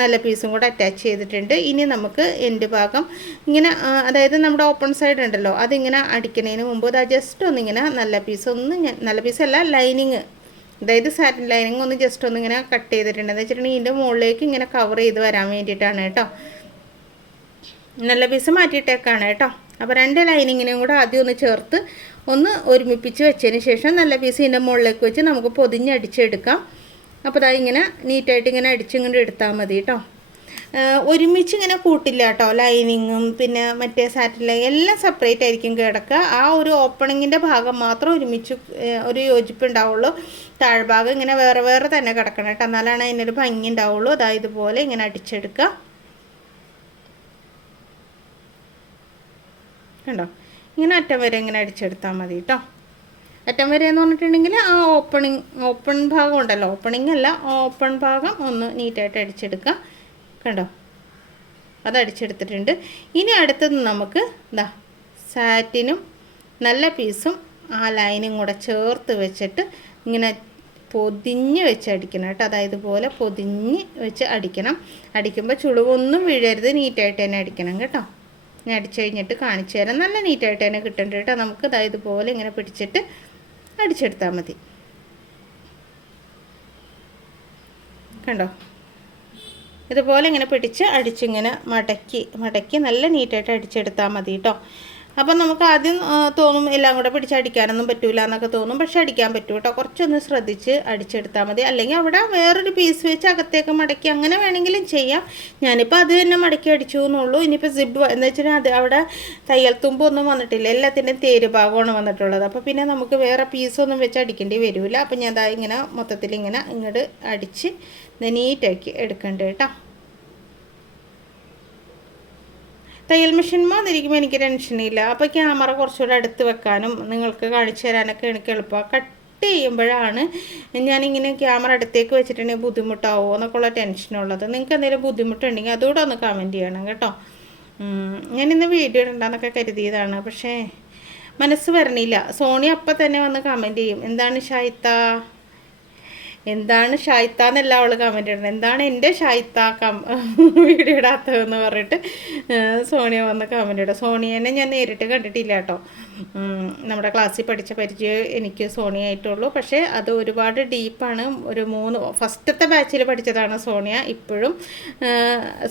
നല്ല പീസും കൂടെ അറ്റാച്ച് ചെയ്തിട്ടുണ്ട്. ഇനി നമുക്ക് എന്റെ ഭാഗം ഇങ്ങനെ അതായത് നമ്മുടെ ഓപ്പൺ സൈഡ് ഉണ്ടല്ലോ അതിങ്ങനെ അടിക്കുന്നതിന് മുമ്പ് അത് ജസ്റ്റ് ഒന്നിങ്ങനെ നല്ല പീസ് ഒന്ന് നല്ല പീസല്ല ലൈനിങ് അതായത് സാറ്റിൻ ലൈനിങ് ഒന്ന് ജസ്റ്റ് ഒന്ന് ഇങ്ങനെ കട്ട് ചെയ്തിട്ടുണ്ട്. എന്ന് വെച്ചിട്ടുണ്ടെങ്കിൽ ഇതിന്റെ മുകളിലേക്ക് ഇങ്ങനെ കവർ ചെയ്ത് വരാൻ വേണ്ടിയിട്ടാണ് കേട്ടോ. നല്ല പീസ് മാറ്റിയിട്ടേക്കാണ് കേട്ടോ. അപ്പോൾ രണ്ട് ലൈനിങ്ങിനെയും കൂടെ ആദ്യം ഒന്ന് ചേർത്ത് ഒന്ന് ഒരുമിപ്പിച്ച് വെച്ചതിന് ശേഷം നല്ല പീസ് ഇതിന്റെ മുകളിലേക്ക് വെച്ച് നമുക്ക് പൊതിഞ്ഞടിച്ചെടുക്കാം. അപ്പോൾ അതാ ഇങ്ങനെ നീറ്റായിട്ട് ഇങ്ങനെ അടിച്ചിങ്ങോട്ട് എടുത്താൽ മതി കേട്ടോ ഒരുമിച്ച് ഇങ്ങനെ കൂട്ടില്ല കേട്ടോ ലൈനിങ്ങും പിന്നെ മറ്റേ സാറ്റലൈറ്റ് എല്ലാം സെപ്പറേറ്റ് ആയിരിക്കും കിടക്കുക. ആ ഒരു ഓപ്പണിങ്ങിന്റെ ഭാഗം മാത്രം ഒരുമിച്ച് ഒരു യോജിപ്പ് ഉണ്ടാവുള്ളൂ താഴ്ഭാഗം ഇങ്ങനെ വേറെ വേറെ തന്നെ കിടക്കണം കേട്ടോ എന്നാലാണ് അതിനൊരു ഭംഗി ഉണ്ടാവുള്ളൂ. അതായത് ഇതുപോലെ ഇങ്ങനെ അടിച്ചെടുക്കുക. കണ്ടോ? ഇങ്ങനെ അറ്റം വരെ ഇങ്ങനെ അടിച്ചെടുത്താൽ മതി കേട്ടോ അറ്റം വരെ എന്ന് പറഞ്ഞിട്ടുണ്ടെങ്കിൽ ആ ഓപ്പണിങ് ഓപ്പൺ ഭാഗം ഉണ്ടല്ലോ. ഓപ്പണിംഗ് അല്ല ഓപ്പൺ ഭാഗം ഒന്ന് നീറ്റായിട്ട് അടിച്ചെടുക്കുക. കണ്ടോ? അത് അടിച്ചെടുത്തിട്ടുണ്ട്. ഇനി അടുത്തത് നമുക്ക് ഇതാ സാറ്റിനും നല്ല പീസും ആ ലൈനും കൂടെ ചേർത്ത് വെച്ചിട്ട് ഇങ്ങനെ പൊതിഞ്ഞ് വെച്ച് അടിക്കണം കേട്ടോ. അതായത് പോലെ പൊതിഞ്ഞ് വെച്ച് അടിക്കണം. അടിക്കുമ്പോൾ ചുളിവൊന്നും വീഴരുത്. നീറ്റായിട്ട് തന്നെ അടിക്കണം കേട്ടോ. ഞാൻ അടിച്ചു കഴിഞ്ഞിട്ട് കാണിച്ചു തരാം. നല്ല നീറ്റായിട്ട് തന്നെ കിട്ടുന്നുണ്ട് കേട്ടോ. നമുക്ക് ഇതാ ഇതുപോലെ ഇങ്ങനെ പിടിച്ചിട്ട് അടിച്ചെടുത്താൽ മതി. കണ്ടോ? ഇതുപോലെ ഇങ്ങനെ പിടിച്ച് അടിച്ചിങ്ങനെ മടക്കി മടക്കി നല്ല നീറ്റായിട്ട് അടിച്ചെടുത്താൽ മതി കേട്ടോ. അപ്പം നമുക്ക് ആദ്യം തോന്നും എല്ലാം കൂടെ പിടിച്ച് അടിക്കാനൊന്നും പറ്റൂല എന്നൊക്കെ തോന്നും. പക്ഷെ അടിക്കാൻ പറ്റും കേട്ടോ. കുറച്ചൊന്ന് ശ്രദ്ധിച്ച് അടിച്ചെടുത്താൽ മതി. അല്ലെങ്കിൽ അവിടെ വേറൊരു പീസ് വെച്ച് അകത്തേക്ക് മടക്കി അങ്ങനെ വേണമെങ്കിലും ചെയ്യാം. ഞാനിപ്പോൾ അത് തന്നെ മടക്കി അടിച്ചു എന്നുള്ളൂ. ഇനിയിപ്പോൾ സിബ് എന്ന് വെച്ചാൽ അത് അവിടെ തയ്യൽ തുമ്പൊന്നും വന്നിട്ടില്ല. എല്ലാത്തിന്റെയും തേര് ഭാഗമാണ് വന്നിട്ടുള്ളത്. അപ്പോൾ പിന്നെ നമുക്ക് വേറെ പീസൊന്നും വെച്ച് അടിക്കേണ്ടി വരില്ല. അപ്പോൾ ഞാൻ ഇങ്ങനെ മൊത്തത്തിൽ ഇങ്ങനെ ഇങ്ങോട്ട് അടിച്ച് നീറ്റാക്കി എടുക്കണ്ട കേട്ടോ. തയ്യൽ മെഷീൻ മാതിരിക്കുമ്പോൾ എനിക്ക് ടെൻഷനില്ല അപ്പോൾ ക്യാമറ കുറച്ചുകൂടെ അടുത്ത് വെക്കാനും നിങ്ങൾക്ക് കാണിച്ചു തരാനൊക്കെ എനിക്ക് എളുപ്പമാണ് കട്ട് ചെയ്യുമ്പോഴാണ് ഞാനിങ്ങനെ ക്യാമറ അടുത്തേക്ക് വെച്ചിട്ടുണ്ടെങ്കിൽ ബുദ്ധിമുട്ടാവോ എന്നൊക്കെയുള്ള ടെൻഷനുള്ളത് നിങ്ങൾക്ക് എന്തെങ്കിലും ബുദ്ധിമുട്ടുണ്ടെങ്കിൽ അതുകൂടെ ഒന്ന് കമന്റ് ചെയ്യണം കേട്ടോ. ഞാനിന്ന് വീഡിയോ ഇടണ്ടെന്നൊക്കെ കരുതിയതാണ്. പക്ഷേ മനസ്സ് വരണില്ല. സോണി അപ്പം തന്നെ വന്ന് കമന്റ് ചെയ്യും. എന്താണ് ഷായിത്ത എന്താണ് ഷായിത്ത എന്നല്ല അവൾ കമന്റ് ഇടുന്നത്. എന്താണ് എന്റെ ഷായിത്ത കം വീഡിയോ ഇടാത്തതെന്ന് പറഞ്ഞിട്ട് സോണിയ വന്ന് കമന്റ് ഇടും. സോണിയനെ ഞാൻ നേരിട്ട് കണ്ടിട്ടില്ല കേട്ടോ. നമ്മുടെ ക്ലാസ്സിൽ പഠിച്ച പരിചയം എനിക്ക് സോണിയ ആയിട്ടുള്ളൂ. പക്ഷേ അത് ഒരുപാട് ഡീപ്പാണ്. ഒരു മൂന്ന് ഫസ്റ്റത്തെ ബാച്ചിൽ പഠിച്ചതാണ് സോണിയ. ഇപ്പോഴും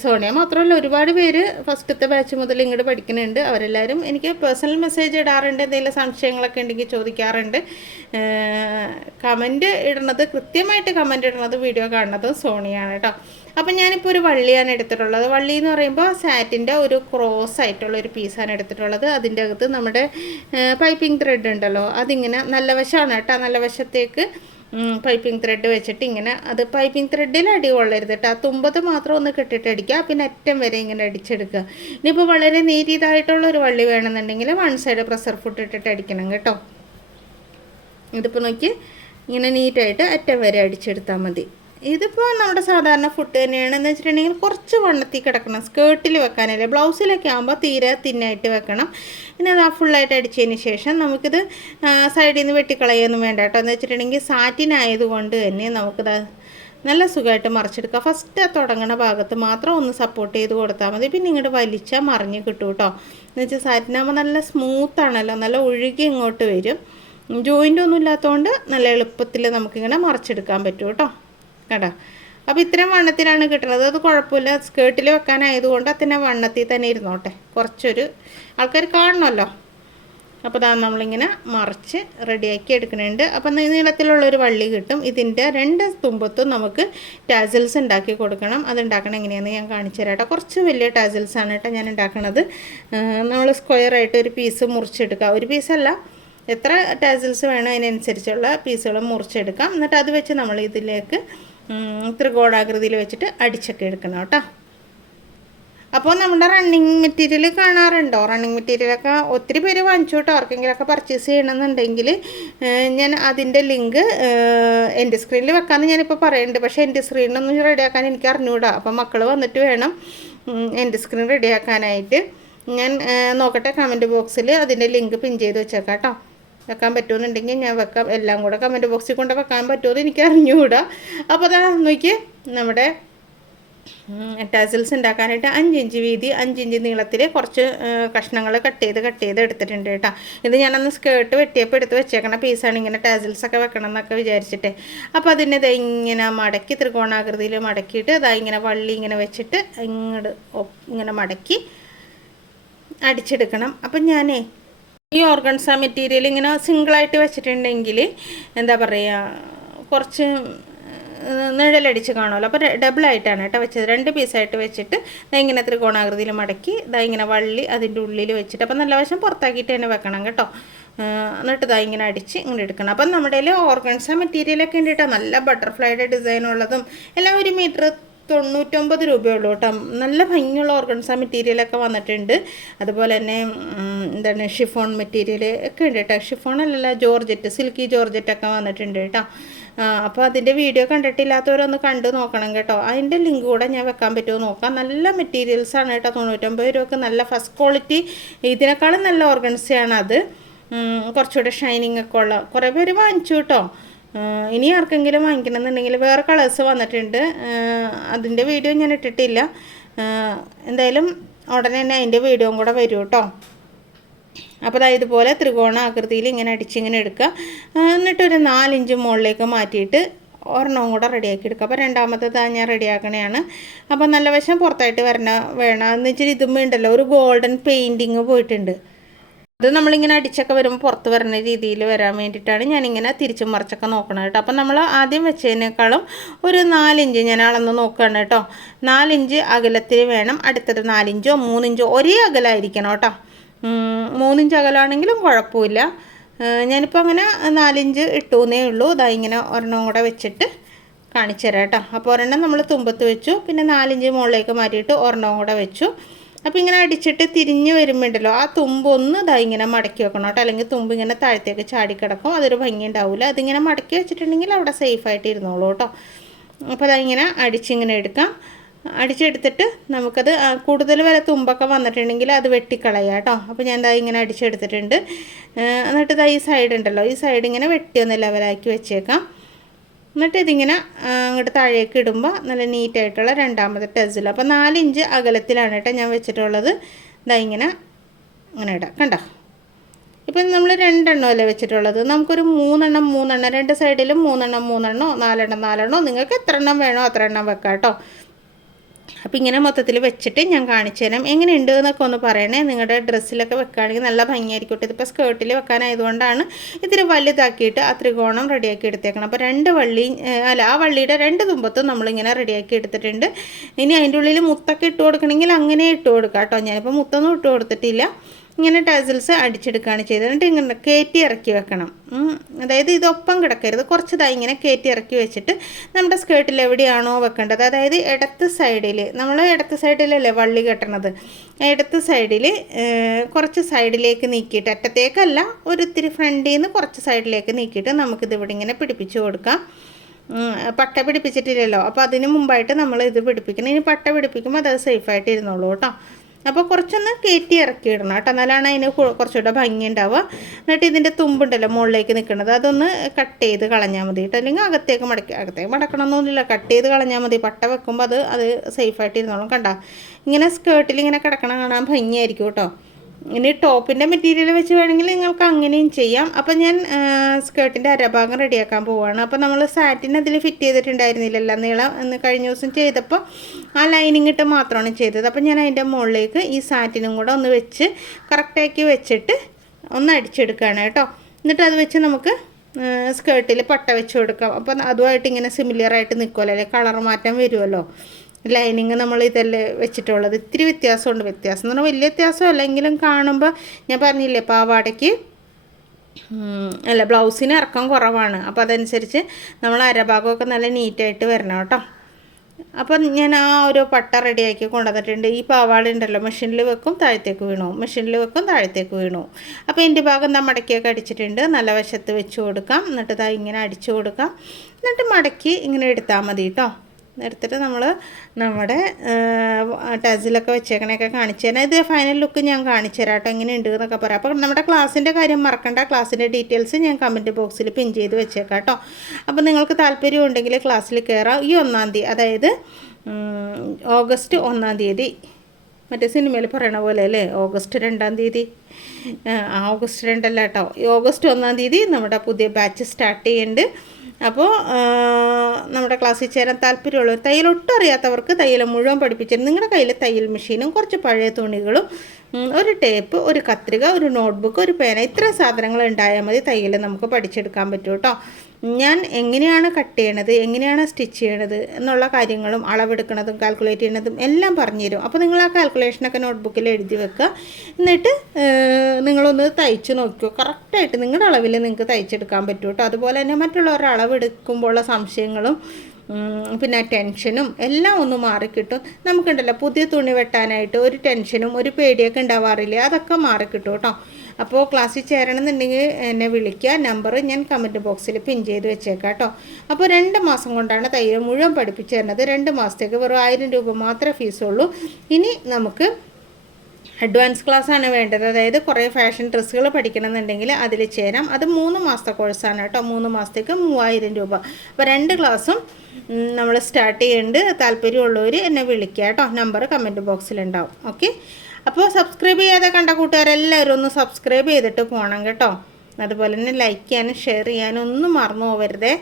സോണിയ മാത്രമല്ല ഒരുപാട് പേര് ഫസ്റ്റത്തെ ബാച്ച് മുതൽ ഇങ്ങോട്ട് പഠിക്കുന്നുണ്ട്. അവരെല്ലാവരും എനിക്ക് പേഴ്സണൽ മെസ്സേജ് ഇടാറുണ്ട്. എന്തെങ്കിലും സംശയങ്ങളൊക്കെ ഉണ്ടെങ്കിൽ ചോദിക്കാറുണ്ട്. കമന്റ് ഇടുന്നത് കൃത്യമായിട്ട് കമന്റ് ഇടുന്നത് വീഡിയോ കാണുന്നത് സോണിയാണ് കേട്ടോ അപ്പം ഞാനിപ്പോൾ ഒരു വള്ളിയാണ് എടുത്തിട്ടുള്ളത്. വള്ളി എന്ന് പറയുമ്പോൾ സാറ്റിന്റെ ഒരു ക്രോസ് ആയിട്ടുള്ള ഒരു പീസാണ് എടുത്തിട്ടുള്ളത്. അതിന്റെ അകത്ത് നമ്മുടെ പൈപ്പിംഗ് ത്രെഡ് ഉണ്ടല്ലോ. അതിങ്ങനെ നല്ല വശമാണ് കേട്ടോ നല്ല വശത്തേക്ക് പൈപ്പിംഗ് ത്രെഡ് വെച്ചിട്ട് ഇങ്ങനെ അത് പൈപ്പിംഗ് ത്രെഡിൽ അടി കൊള്ളരുത് കേട്ടോ ആ തുമ്പത്ത് മാത്രം ഒന്ന് കെട്ടിട്ട് അടിക്കുക. പിന്നെ അറ്റം വരെ ഇങ്ങനെ അടിച്ചെടുക്കുക. ഇനിയിപ്പോൾ വളരെ നേരിയതായിട്ടുള്ള ഒരു വള്ളി വേണമെന്നുണ്ടെങ്കിൽ വൺ സൈഡ് പ്രഷർ ഫുട്ട് ഇട്ടിട്ട് അടിക്കണം കേട്ടോ. ഇതിപ്പോൾ നോക്കി ഇങ്ങനെ നീറ്റായിട്ട് അറ്റം വരെ അടിച്ചെടുത്താൽ മതി. ഇതിപ്പോൾ നമ്മുടെ സാധാരണ ഫുഡ് തന്നെയാണ്. എന്ന് വെച്ചിട്ടുണ്ടെങ്കിൽ കുറച്ച് വണ്ണത്തിൽ കിടക്കണം. സ്കേർട്ടിൽ വെക്കാനല്ലേ. ബ്ലൗസിലൊക്കെ ആകുമ്പോൾ തീരെ തിന്നായിട്ട് വെക്കണം. പിന്നെ അത് ഫുള്ളായിട്ട് അടിച്ചതിന് ശേഷം നമുക്കിത് സൈഡിൽ നിന്ന് വെട്ടിക്കളയൊന്നും വേണ്ട കേട്ടോ. എന്ന് വെച്ചിട്ടുണ്ടെങ്കിൽ സാറ്റിൻ ആയതുകൊണ്ട് തന്നെ നമുക്കിത് നല്ല സുഖമായിട്ട് മറിച്ചെടുക്കുക ഫസ്റ്റ് തുടങ്ങുന്ന ഭാഗത്ത് മാത്രം ഒന്ന് സപ്പോർട്ട് ചെയ്ത് കൊടുത്താൽ മതി. പിന്നെ ഇങ്ങോട്ട് വലിച്ചാൽ മറിഞ്ഞ് കിട്ടും കേട്ടോ എന്ന് വെച്ചാൽ സാറ്റിനാകുമ്പോൾ നല്ല സ്മൂത്താണല്ലോ നല്ല ഒഴുകി ഇങ്ങോട്ട് വരും. ജോയിന്റ് ഒന്നും ഇല്ലാത്തതുകൊണ്ട് നല്ല എളുപ്പത്തിൽ നമുക്കിങ്ങനെ മറിച്ചെടുക്കാൻ പറ്റും കേട്ടോ. കേട്ടോ അപ്പോൾ ഇത്രയും വണ്ണത്തിലാണ് കിട്ടുന്നത്. അത് കുഴപ്പമില്ല. സ്കേർട്ടിൽ വെക്കാനായതുകൊണ്ട് അതിനെ വണ്ണത്തിൽ തന്നെ ഇരുന്നോട്ടെ. കുറച്ചൊരു ആൾക്കാർ കാണണമല്ലോ. അപ്പോൾ അതാണ് നമ്മളിങ്ങനെ മറിച്ച് റെഡിയാക്കി എടുക്കുന്നുണ്ട്. അപ്പം നീളത്തിലുള്ളൊരു വള്ളി കിട്ടും. ഇതിന്റെ രണ്ട് തുമ്പത്തും നമുക്ക് ടാസിൽസ് ഉണ്ടാക്കി കൊടുക്കണം. അത് ഉണ്ടാക്കണം എങ്ങനെയാണെന്ന് ഞാൻ കാണിച്ചു തരാം കുറച്ച് വലിയ ടാസിൽസാണ് കേട്ടോ ഞാൻ ഉണ്ടാക്കണത്. നമ്മൾ സ്ക്വയറായിട്ട് ഒരു പീസ് മുറിച്ചെടുക്കുക. ഒരു പീസല്ല എത്ര ടാസിൽസ് വേണോ അതിനനുസരിച്ചുള്ള പീസുകൾ മുറിച്ചെടുക്കാം. എന്നിട്ട് അത് വെച്ച് നമ്മൾ ഇതിലേക്ക് ത്രികോണാകൃതിയിൽ വെച്ചിട്ട് അടിച്ചൊക്കെ എടുക്കണം കേട്ടോ. അപ്പോൾ നമ്മുടെ റണ്ണിങ് മെറ്റീരിയൽ കാണാറുണ്ടോ? റണ്ണിങ് മെറ്റീരിയലൊക്കെ ഒത്തിരി പേര് വാങ്ങിച്ചു കേട്ടോ. ആർക്കെങ്കിലുമൊക്കെ പർച്ചേസ് ചെയ്യണമെന്നുണ്ടെങ്കിൽ ഞാൻ അതിന്റെ ലിങ്ക് എന്റെ സ്ക്രീനിൽ വെക്കാമെന്ന് ഞാനിപ്പോൾ പറയുന്നുണ്ട്. പക്ഷേ എന്റെ സ്ക്രീനൊന്നും റെഡിയാക്കാൻ എനിക്ക് അറിഞ്ഞുകൂടാ അപ്പോൾ മക്കൾ വന്നിട്ട് വേണം എന്റെ സ്ക്രീൻ റെഡിയാക്കാനായിട്ട് ഞാൻ നോക്കട്ടെ കമന്റ് ബോക്സിൽ അതിന്റെ ലിങ്ക് പിൻ ചെയ്ത് വെച്ചേക്കാം കേട്ടോ. വെക്കാൻ പറ്റുമെന്നുണ്ടെങ്കിൽ ഞാൻ വെക്കാം. എല്ലാം കൂടെ കമന്റ് ബോക്സിൽ കൊണ്ട് വെക്കാൻ പറ്റുമോ എന്ന് എനിക്ക് അറിഞ്ഞുകൂടാ. അപ്പോൾ അതാ നോക്കി നമ്മുടെ ടാസിൽസ് ഉണ്ടാക്കാനായിട്ട് അഞ്ചിഞ്ച് വീതി അഞ്ചിഞ്ച് നീളത്തിൽ കുറച്ച് കഷ്ണങ്ങൾ കട്ട് ചെയ്ത് കട്ട് ചെയ്ത് എടുത്തിട്ടുണ്ട് കേട്ടോ. ഇത് ഞാനന്ന് സ്കേർട്ട് വെട്ടിയപ്പോൾ എടുത്ത് വെച്ചേക്കണ പീസാണ് ഇങ്ങനെ ടാസിൽസ് ഒക്കെ വെക്കണം എന്നൊക്കെ വിചാരിച്ചിട്ട്. അപ്പോൾ അതിനെ ഇത് ഇങ്ങനെ മടക്കി ത്രികോണാകൃതിയിൽ മടക്കിയിട്ട് ഇതാ ഇങ്ങനെ വള്ളി ഇങ്ങനെ വെച്ചിട്ട് ഇങ്ങോട്ട് ഇങ്ങനെ മടക്കി അടിച്ചെടുക്കണം. അപ്പം ഞാനേ ഈ ഓർഗൻസ മെറ്റീരിയൽ ഇങ്ങനെ സിംഗിളായിട്ട് വെച്ചിട്ടുണ്ടെങ്കിൽ എന്താ പറയുക കുറച്ച് നിഴലടിച്ച് കാണുമല്ലോ. അപ്പോൾ ഡബിൾ ആയിട്ടാണ് കേട്ടോ വെച്ചത്. രണ്ട് പീസായിട്ട് വെച്ചിട്ട് ഇങ്ങനെ ത്രികോണാകൃതിയിൽ മടക്കി ഇതാ ഇങ്ങനെ വള്ളി അതിന്റെ ഉള്ളിൽ വെച്ചിട്ട് അപ്പോൾ നല്ല വശം പുറത്താക്കിയിട്ട് തന്നെ വെക്കണം കേട്ടോ. എന്നിട്ട് ഇതാ ഇങ്ങനെ അടിച്ച് ഇങ്ങനെ എടുക്കണം. അപ്പം നമ്മുടെ ഓർഗൻസ മെറ്റീരിയലൊക്കെ ഉണ്ട് കേട്ടോ. നല്ല ബട്ടർഫ്ലൈയുടെ ഡിസൈൻ ഉള്ളതും എല്ലാം ഒരു മീറ്റർ തൊണ്ണൂറ്റൊമ്പത് രൂപയുള്ളൂ കേട്ടോ. നല്ല ഭംഗിയുള്ള ഓർഗൻസ മെറ്റീരിയലൊക്കെ വന്നിട്ടുണ്ട്. അതുപോലെ തന്നെ എന്താണ് ഷിഫോൺ മെറ്റീരിയൽ ഒക്കെ ഉണ്ട് കേട്ടോ. ഷിഫോൺ അല്ലല്ല ജോർജറ്റ് സിൽക്കി ജോർജറ്റ് ഒക്കെ വന്നിട്ടുണ്ട് കേട്ടോ. അപ്പോൾ അതിന്റെ വീഡിയോ കണ്ടിട്ടില്ലാത്തവരൊന്ന് കണ്ടു നോക്കണം കേട്ടോ. അതിന്റെ ലിങ്ക് കൂടെ ഞാൻ വെക്കാൻ പറ്റുമോ നോക്കാം. നല്ല മെറ്റീരിയൽസാണ് കേട്ടോ. തൊണ്ണൂറ്റൊമ്പത് രൂപയ്ക്ക് നല്ല ഫസ്റ്റ് ക്വാളിറ്റി ഇതിനേക്കാളും നല്ല ഓർഗൻസയാണ് അത്. കുറച്ചുകൂടെ ഷൈനിങ് ഒക്കെ ഉള്ള. കുറേ പേര് വാങ്ങിച്ചു കേട്ടോ. ഇനി ആർക്കെങ്കിലും വാങ്ങിക്കണമെന്നുണ്ടെങ്കിൽ വേറെ കളേഴ്സ് വന്നിട്ടുണ്ട്. അതിന്റെ വീഡിയോ ഞാൻ ഇട്ടിട്ടില്ല. എന്തായാലും ഉടനെ തന്നെ അതിന്റെ വീഡിയോയും കൂടെ വരും കേട്ടോ അപ്പോൾ അതായത് ഇതുപോലെ ത്രികോണ ആകൃതിയിൽ ഇങ്ങനെ അടിച്ചിങ്ങനെ എടുക്കുക. എന്നിട്ടൊരു നാലിഞ്ച് മുകളിലേക്ക് മാറ്റിയിട്ട് ഒരെണ്ണവും കൂടെ റെഡിയാക്കി എടുക്കുക. അപ്പോൾ രണ്ടാമത്തേത് ഞാൻ റെഡിയാക്കണേയാണ് അപ്പോൾ നല്ല വശം പുറത്തായിട്ട് വരണ വേണം. എന്ന് വെച്ചാൽ ഇതുമ്പോൾ ഉണ്ടല്ലോ ഒരു ഗോൾഡൻ പെയിന്റിങ് പോയിട്ടുണ്ട്. അത് നമ്മളിങ്ങനെ അടിച്ചൊക്കെ വരുമ്പോൾ പുറത്ത് വരുന്ന രീതിയിൽ വരാൻ വേണ്ടിയിട്ടാണ് ഞാനിങ്ങനെ തിരിച്ചും മറിച്ചൊക്കെ നോക്കണം കേട്ടോ. അപ്പം നമ്മൾ ആദ്യം വെച്ചതിനേക്കാളും ഒരു നാലിഞ്ച് ഞാൻ അളന്ന് നോക്കുകയാണ് കേട്ടോ. നാലിഞ്ച് അകലത്തിൽ വേണം അടുത്തത് നാലിഞ്ചോ മൂന്നിഞ്ചോ ഒരേ അകലായിരിക്കണം കേട്ടോ. മൂന്നിഞ്ച് അകലാണെങ്കിലും കുഴപ്പമില്ല. ഞാനിപ്പോൾ അങ്ങനെ നാലിഞ്ച് ഇട്ടുന്നേ ഉള്ളൂ. ഇതാ ഇങ്ങനെ ഒരെണ്ണം കൂടെ വെച്ചിട്ട് കാണിച്ചു തരാം കേട്ടോ. അപ്പോൾ ഒരെണ്ണം നമ്മൾ തുമ്പത്ത് വെച്ചു. പിന്നെ നാലിഞ്ച് മുകളിലേക്ക് മാറ്റിയിട്ട് ഒരെണ്ണം കൂടെ വെച്ചു. അപ്പോൾ ഇങ്ങനെ അടിച്ചിട്ട് തിരിഞ്ഞ് വരുമ്പോണ്ടല്ലോ ആ തുമ്പ് ഒന്ന് ഇതാ ഇങ്ങനെ മടക്കി വെക്കണം കേട്ടോ. അല്ലെങ്കിൽ തുമ്പ് ഇങ്ങനെ താഴത്തേക്ക് ചാടിക്കിടക്കും അതൊരു ഭംഗി ഉണ്ടാവില്ല അതിങ്ങനെ മടക്കി വെച്ചിട്ടുണ്ടെങ്കിൽ അവിടെ സേഫായിട്ട് ഇരുന്നോളൂ കേട്ടോ. അപ്പോൾ അതിങ്ങനെ അടിച്ചിങ്ങനെ എടുക്കാം. അടിച്ചെടുത്തിട്ട് നമുക്കത് കൂടുതൽ വില തുമ്പൊക്കെ വന്നിട്ടുണ്ടെങ്കിൽ അത് വെട്ടിക്കളയാം കേട്ടോ. അപ്പോൾ ഞാൻ ഇതാ ഇങ്ങനെ അടിച്ചെടുത്തിട്ടുണ്ട്. എന്നിട്ട് ഇതാ ഈ സൈഡ് ഉണ്ടല്ലോ. ഈ സൈഡ് ഇങ്ങനെ വെട്ടി ഒന്ന് ലെവലാക്കി വെച്ചേക്കാം. എന്നിട്ട് ഇതിങ്ങനെ അങ്ങോട്ട് താഴേക്ക് ഇടുമ്പോൾ നല്ല നീറ്റായിട്ടുള്ള രണ്ടാമത്തെ ടെസിൽ അപ്പോൾ നാലിഞ്ച് അകലത്തിലാണ് കേട്ടോ ഞാൻ വെച്ചിട്ടുള്ളത്. ഇതാ ഇങ്ങനെ അങ്ങനെ ഇടാം. കണ്ടോ? ഇപ്പം നമ്മൾ രണ്ടെണ്ണം അല്ലേ വെച്ചിട്ടുള്ളത്? നമുക്കൊരു മൂന്നെണ്ണം മൂന്നെണ്ണം രണ്ട് സൈഡിലും മൂന്നെണ്ണം മൂന്നെണ്ണോ നാലെണ്ണം നാലെണ്ണോ നിങ്ങൾക്ക് എത്ര എണ്ണം വേണോ അത്ര എണ്ണം വെക്കാം കേട്ടോ. അപ്പോൾ ഇങ്ങനെ മൊത്തത്തിൽ വെച്ചിട്ട് ഞാൻ കാണിച്ചു തരാം. എങ്ങനെയുണ്ട് എന്നൊക്കെ ഒന്ന് പറയണേ. നിങ്ങളുടെ ഡ്രസ്സിലൊക്കെ വെക്കുകയാണെങ്കിൽ നല്ല ഭംഗിയായിരിക്കും. ഇതിപ്പോൾ സ്കേർട്ടിൽ വെക്കാനായതുകൊണ്ടാണ് ഇതിന് വലുതാക്കിയിട്ട് ആ ത്രികോണം റെഡിയാക്കി എടുത്തേക്കണം. അപ്പോൾ രണ്ട് വള്ളി അല്ല ആ വള്ളിയുടെ രണ്ട് തുമ്പത്തും നമ്മളിങ്ങനെ റെഡിയാക്കി എടുത്തിട്ടുണ്ട്. ഇനി അതിന്റെ ഉള്ളിൽ മുത്തൊക്കെ ഇട്ട് കൊടുക്കണമെങ്കിൽ അങ്ങനെ ഇട്ട് കൊടുക്കാം കേട്ടോ ഞാനിപ്പോൾ മുത്തൊന്നും ഇട്ട് കൊടുത്തിട്ടില്ല. ഇങ്ങനെ ടസിൽസ് അടിച്ചെടുക്കുകയാണ് ചെയ്തത്. എന്നിട്ട് ഇങ്ങനെ കയറ്റി ഇറക്കി വെക്കണം. അതായത് ഇതൊപ്പം കിടക്കരുത്. കുറച്ചതായി ഇങ്ങനെ കയറ്റി ഇറക്കി വെച്ചിട്ട് നമ്മുടെ സ്കേർട്ടിൽ എവിടെയാണോ വെക്കേണ്ടത്. അതായത് ഇടത്ത് സൈഡിൽ നമ്മൾ ഇടത്ത് സൈഡിലല്ലേ വള്ളി കെട്ടണത്? ഇടത്ത് സൈഡിൽ കുറച്ച് സൈഡിലേക്ക് നീക്കിയിട്ട് അറ്റത്തേക്കല്ല ഒരു ഇത്തിരി ഫ്രണ്ടിൽ നിന്ന് കുറച്ച് സൈഡിലേക്ക് നീക്കിയിട്ട് നമുക്കിത് ഇവിടെ ഇങ്ങനെ പിടിപ്പിച്ച് കൊടുക്കാം. പട്ട പിടിപ്പിച്ചിട്ടില്ലല്ലോ. അപ്പോൾ അതിന് മുമ്പായിട്ട് നമ്മൾ ഇത് പിടിപ്പിക്കണം. ഇനി പട്ട പിടിപ്പിക്കുമ്പോൾ അത് സേഫായിട്ട് ഇരുന്നോളൂ കേട്ടോ. അപ്പോൾ കുറച്ചൊന്ന് കയറ്റി ഇറക്കി ഇടണം കേട്ടോ. എന്നാലാണ് അതിന് കുറച്ചുകൂടെ ഭംഗി ഉണ്ടാവുക. എന്നിട്ട് ഇതിന്റെ തുമ്പുണ്ടല്ലോ മുകളിലേക്ക് നിൽക്കുന്നത് അതൊന്ന് കട്ട് ചെയ്ത് കളഞ്ഞാൽ മതി കേട്ടോ. അല്ലെങ്കിൽ അകത്തേക്ക് മടക്കി അകത്തേക്ക് മടക്കണമെന്നൊന്നുമില്ല. കട്ട് ചെയ്ത് കളഞ്ഞാൽ മതി. പട്ട വെക്കുമ്പോൾ അത് അത് സേഫായിട്ട് ഇരുന്നോളും. കണ്ട? ഇങ്ങനെ സ്കേർട്ടിൽ ഇങ്ങനെ കിടക്കണം കാണാൻ ഭംഗിയായിരിക്കും കേട്ടോ. ഇനി ടോപ്പിന്റെ മെറ്റീരിയൽ വെച്ച് വേണമെങ്കിൽ നിങ്ങൾക്ക് അങ്ങനെയും ചെയ്യാം. അപ്പം ഞാൻ സ്കേർട്ടിന്റെ അരഭാഗം റെഡിയാക്കാൻ പോവുകയാണ് അപ്പോൾ നമ്മൾ സാറ്റിൻ അതിൽ ഫിറ്റ് ചെയ്തിട്ടുണ്ടായിരുന്നില്ലല്ലോ നീളം എന്ന് കഴിഞ്ഞ ദിവസം ചെയ്തപ്പോൾ ആ ലൈനിങ് ഇട്ട് മാത്രമാണ് ചെയ്തത്. അപ്പോൾ ഞാൻ അതിന്റെ മുകളിലേക്ക് ഈ സാറ്റിനും കൂടെ ഒന്ന് വെച്ച് കറക്റ്റാക്കി വെച്ചിട്ട് ഒന്ന് അടിച്ചെടുക്കുകയാണ് കേട്ടോ. എന്നിട്ട് അത് വെച്ച് നമുക്ക് സ്കേർട്ടിൽ പട്ട വെച്ച് കൊടുക്കാം. അപ്പം അതുമായിട്ട് ഇങ്ങനെ സിമിലർ ആയിട്ട് നിൽക്കുമല്ലോ അല്ലെ? കളർ മാറ്റം വരുമല്ലോ ലൈനിങ് നമ്മൾ ഇതല്ലേ വെച്ചിട്ടുള്ളത്. ഇത്തിരി വ്യത്യാസമുണ്ട്. വ്യത്യാസം എന്ന് പറഞ്ഞാൽ വലിയ വ്യത്യാസം അല്ലെങ്കിലും കാണുമ്പോൾ ഞാൻ പറഞ്ഞില്ലേ പാവാടയ്ക്ക് അല്ല ബ്ലൗസിന് ഇറക്കം കുറവാണ്. അപ്പോൾ അതനുസരിച്ച് നമ്മൾ അരഭാഗമൊക്കെ നല്ല നീറ്റായിട്ട് വരണം കേട്ടോ. അപ്പം ഞാൻ ആ ഒരു പട്ട റെഡിയാക്കി കൊണ്ടുവന്നിട്ടുണ്ട്. ഈ പാവാട ഉണ്ടല്ലോ മെഷീനിൽ വെക്കും താഴത്തേക്ക് വീണു. മെഷീനിൽ വെക്കും താഴത്തേക്ക് വീണു. അപ്പോൾ എന്റെ ഭാഗം ദാ മടക്കിയൊക്കെ അടിച്ചിട്ടുണ്ട്. നല്ല വശത്ത് വെച്ച് കൊടുക്കാം. എന്നിട്ട് ഇതാ ഇങ്ങനെ അടിച്ചു കൊടുക്കാം. എന്നിട്ട് മടക്കി ഇങ്ങനെ എടുത്താൽ മതി കേട്ടോ. എടുത്തിട്ട് നമ്മൾ നമ്മുടെ ടസിലൊക്കെ വെച്ചേക്കണേക്കെ കാണിച്ചു തരാം. ഇത് ഫൈനൽ ലുക്ക് ഞാൻ കാണിച്ചു തരാം കേട്ടോ. എങ്ങനെ ഉണ്ട് എന്നൊക്കെ പറയാം. അപ്പോൾ നമ്മുടെ ക്ലാസ്സിന്റെ കാര്യം മറക്കണ്ട. ക്ലാസ്സിന്റെ ഡീറ്റെയിൽസ് ഞാൻ കമന്റ് ബോക്സിൽ പിൻ ചെയ്ത് വെച്ചേക്കാം കേട്ടോ. അപ്പോൾ നിങ്ങൾക്ക് താല്പര്യം ഉണ്ടെങ്കിൽ ക്ലാസ്സിൽ കയറാം ഈ ഒന്നാം തീയതി അതായത് ഓഗസ്റ്റ് ഒന്നാം തീയതി. മറ്റേ സിനിമയിൽ പറയണ പോലെ അല്ലേ? ഓഗസ്റ്റ് രണ്ടാം തീയതി. ഓഗസ്റ്റ് രണ്ടല്ല കേട്ടോ. ഓഗസ്റ്റ് ഒന്നാം തീയതി നമ്മുടെ പുതിയ ബാച്ച് സ്റ്റാർട്ട് ചെയ്യുന്നുണ്ട് അപ്പോൾ നമ്മുടെ ക്ലാസ്സിൽ ചേരാൻ താല്പര്യമുള്ളവർ തയ്യൽ ഒട്ടും അറിയാത്തവർക്ക് തയ്യൽ മുഴുവൻ പഠിപ്പിച്ചിട്ട് നിങ്ങളുടെ കയ്യിൽ തയ്യൽ മെഷീനും കുറച്ച് പഴയ തുണികളും ഒരു ടേപ്പ് ഒരു കത്രിക ഒരു നോട്ട്ബുക്ക് ഒരു പേന ഇത്രയും സാധനങ്ങൾ ഉണ്ടായാൽ മതി തയ്യൽ നമുക്ക് പഠിച്ചെടുക്കാൻ പറ്റും കേട്ടോ ഞാൻ എങ്ങനെയാണ് കട്ട് ചെയ്യണത്? എങ്ങനെയാണ് സ്റ്റിച്ച് ചെയ്യണത്? എന്നുള്ള കാര്യങ്ങളും അളവെടുക്കണതും കാൽക്കുലേറ്റ് ചെയ്യണതും എല്ലാം പറഞ്ഞുതരും അപ്പോൾ നിങ്ങൾ ആ കാൽക്കുലേഷനൊക്കെ നോട്ട്ബുക്കിൽ എഴുതി വെക്കുക. എന്നിട്ട് നിങ്ങളൊന്ന് തയ്ച്ച് നോക്കിയോ കറക്റ്റായിട്ട് നിങ്ങളുടെ അളവിൽ നിങ്ങൾക്ക് തയ്ച്ചെടുക്കാൻ പറ്റും കേട്ടോ. അതുപോലെ തന്നെ മറ്റുള്ളവരുടെ അളവെടുക്കുമ്പോഴുള്ള സംശയങ്ങളും പിന്നെ ടെൻഷനും എല്ലാം ഒന്ന് മാറിക്കിട്ടും. നമുക്കുണ്ടല്ലോ പുതിയ തുണി വെട്ടാനായിട്ട് ഒരു ടെൻഷനും ഒരു പേടിയൊക്കെ ഉണ്ടാവാറില്ലേ? അതൊക്കെ മാറിക്കിട്ടും കേട്ടോ. അപ്പോൾ ക്ലാസ്സിൽ ചേരണമെന്നുണ്ടെങ്കിൽ എന്നെ വിളിക്കുക. നമ്പർ ഞാൻ കമന്റ് ബോക്സിൽ പിൻ ചെയ്ത് വെച്ചേക്കാം കേട്ടോ. അപ്പോൾ രണ്ട് മാസം കൊണ്ടാണ് തയ്യൽ മുഴുവൻ പഠിപ്പിച്ചു തരുന്നത്. രണ്ട് മാസത്തേക്ക് വെറും ആയിരം രൂപ മാത്രമേ ഫീസുള്ളൂ ഇനി നമുക്ക് അഡ്വാൻസ് ക്ലാസ് ആണ് വേണ്ടത്. അതായത് കുറേ ഫാഷൻ ഡ്രസ്സുകൾ പഠിക്കണമെന്നുണ്ടെങ്കിൽ അതിൽ ചേരാം. അത് മൂന്ന് മാസത്തെ കോഴ്സാണ് കേട്ടോ. മൂന്ന് മാസത്തേക്ക് മൂവായിരം രൂപ. അപ്പോൾ രണ്ട് ക്ലാസ്സും നമ്മൾ സ്റ്റാർട്ട് ചെയ്യുന്നുണ്ട് താല്പര്യമുള്ളവർ എന്നെ വിളിക്കുക കേട്ടോ. നമ്പർ കമന്റ് ബോക്സിലുണ്ടാവും ഓക്കെ അപ്പോൾ സബ്സ്ക്രൈബ് ചെയ്യാതെ കണ്ട കൂട്ടുകാരെല്ലാവരും ഒന്ന് സബ്സ്ക്രൈബ് ചെയ്തിട്ട് പോകണം കേട്ടോ. അതുപോലെ തന്നെ ലൈക്ക് ചെയ്യാനും ഷെയർ ചെയ്യാനും ഒന്നും മറന്നു പോകരുതേ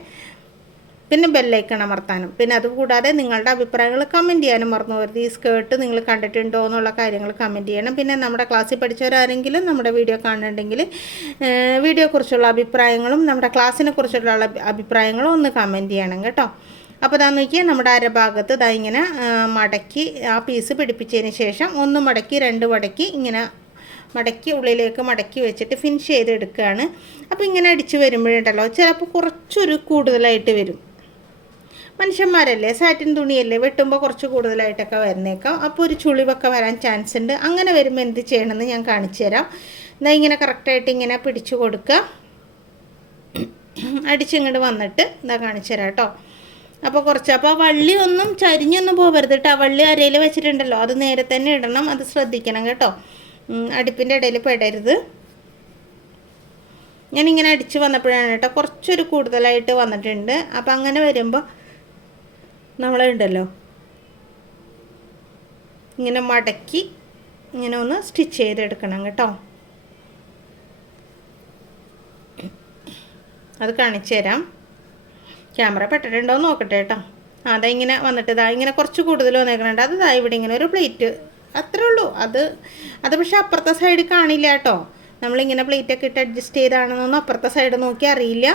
പിന്നെ ബെല്ലൈക്കൺ അമർത്താനും. പിന്നെ അതുകൂടാതെ നിങ്ങളുടെ അഭിപ്രായങ്ങൾ കമന്റ് ചെയ്യാനും മറന്നു പോകരുത് ഈ സ്കേർട്ട് നിങ്ങൾ കണ്ടിട്ടുണ്ടോ എന്നുള്ള കാര്യങ്ങൾ കമന്റ് ചെയ്യണം. പിന്നെ നമ്മുടെ ക്ലാസ്സിൽ പഠിച്ചവരാരെങ്കിലും നമ്മുടെ വീഡിയോ കാണുന്നുണ്ടെങ്കിൽ വീഡിയോയെക്കുറിച്ചുള്ള അഭിപ്രായങ്ങളും നമ്മുടെ ക്ലാസ്സിനെ കുറിച്ചുള്ള അഭിപ്രായങ്ങളും ഒന്ന് കമന്റ് ചെയ്യണം കേട്ടോ. അപ്പോൾ ഇതാ നോക്കിയാൽ നമ്മുടെ അരഭാഗത്ത് ഇതാ ഇങ്ങനെ മടക്കി ആ പീസ് പിടിപ്പിച്ചതിന് ശേഷം ഒന്ന് മടക്കി രണ്ട് മടക്കി ഇങ്ങനെ മടക്കി ഉള്ളിലേക്ക് മടക്കി വെച്ചിട്ട് ഫിനിഷ് ചെയ്തെടുക്കുകയാണ്. അപ്പോൾ ഇങ്ങനെ അടിച്ച് വരുമ്പോഴുണ്ടല്ലോ ചിലപ്പോൾ കുറച്ചൊരു കൂടുതലായിട്ട് വരും. മനുഷ്യന്മാരല്ലേ സാറ്റിൻ തുണിയല്ലേ വെട്ടുമ്പോൾ കുറച്ച് കൂടുതലായിട്ടൊക്കെ വരുന്നേക്കാം അപ്പോൾ ഒരു ചുളിവൊക്കെ വരാൻ ചാൻസ് ഉണ്ട്. അങ്ങനെ വരുമ്പോൾ എന്ത് ചെയ്യണമെന്ന് ഞാൻ കാണിച്ചു തരാം. എന്നാൽ ഇങ്ങനെ കറക്റ്റായിട്ട് ഇങ്ങനെ പിടിച്ചു കൊടുക്കുക. അടിച്ചിങ്ങോട്ട് വന്നിട്ട് ഇതാ കാണിച്ചു തരാം കേട്ടോ. അപ്പോൾ കുറച്ച് അപ്പോൾ വള്ളി ഒന്നും ചരിഞ്ഞൊന്നും പോകരുത് കേട്ടോ വള്ളി അരയിൽ വെച്ചിട്ടുണ്ടല്ലോ. അത് നേരെ തന്നെ ഇടണം. അത് ശ്രദ്ധിക്കണം കേട്ടോ. അടുപ്പിന്റെ ഇടയിൽ പെടരുത്. ഞാനിങ്ങനെ അടിച്ച് വന്നപ്പോഴാണ് കേട്ടോ കുറച്ചൊരു കൂടുതലായിട്ട് വന്നിട്ടുണ്ട്. അപ്പം അങ്ങനെ വരുമ്പോൾ നമ്മളുണ്ടല്ലോ ഇങ്ങനെ മടക്കി ഇങ്ങനെ ഒന്ന് സ്റ്റിച്ച് ചെയ്തെടുക്കണം കേട്ടോ. അത് കാണിച്ചു തരാം. ക്യാമറ പെട്ടിട്ടുണ്ടോ എന്ന് നോക്കട്ടെ കേട്ടോ. അതാ ഇങ്ങനെ വന്നിട്ട് ഇതാ ഇങ്ങനെ കുറച്ച് കൂടുതൽ വന്നേക്കണുണ്ട്. അത് ഇതാ ഇവിടെ ഇങ്ങനെ ഒരു പ്ലേറ്റ്. അത്രേ ഉള്ളൂ. അത് അത് പക്ഷെ അപ്പുറത്തെ സൈഡ് കാണില്ല കേട്ടോ. നമ്മളിങ്ങനെ പ്ലേറ്റൊക്കെ ഇട്ട് അഡ്ജസ്റ്റ് ചെയ്താണെന്നൊന്നും അപ്പുറത്തെ സൈഡ് നോക്കി അറിയില്ല.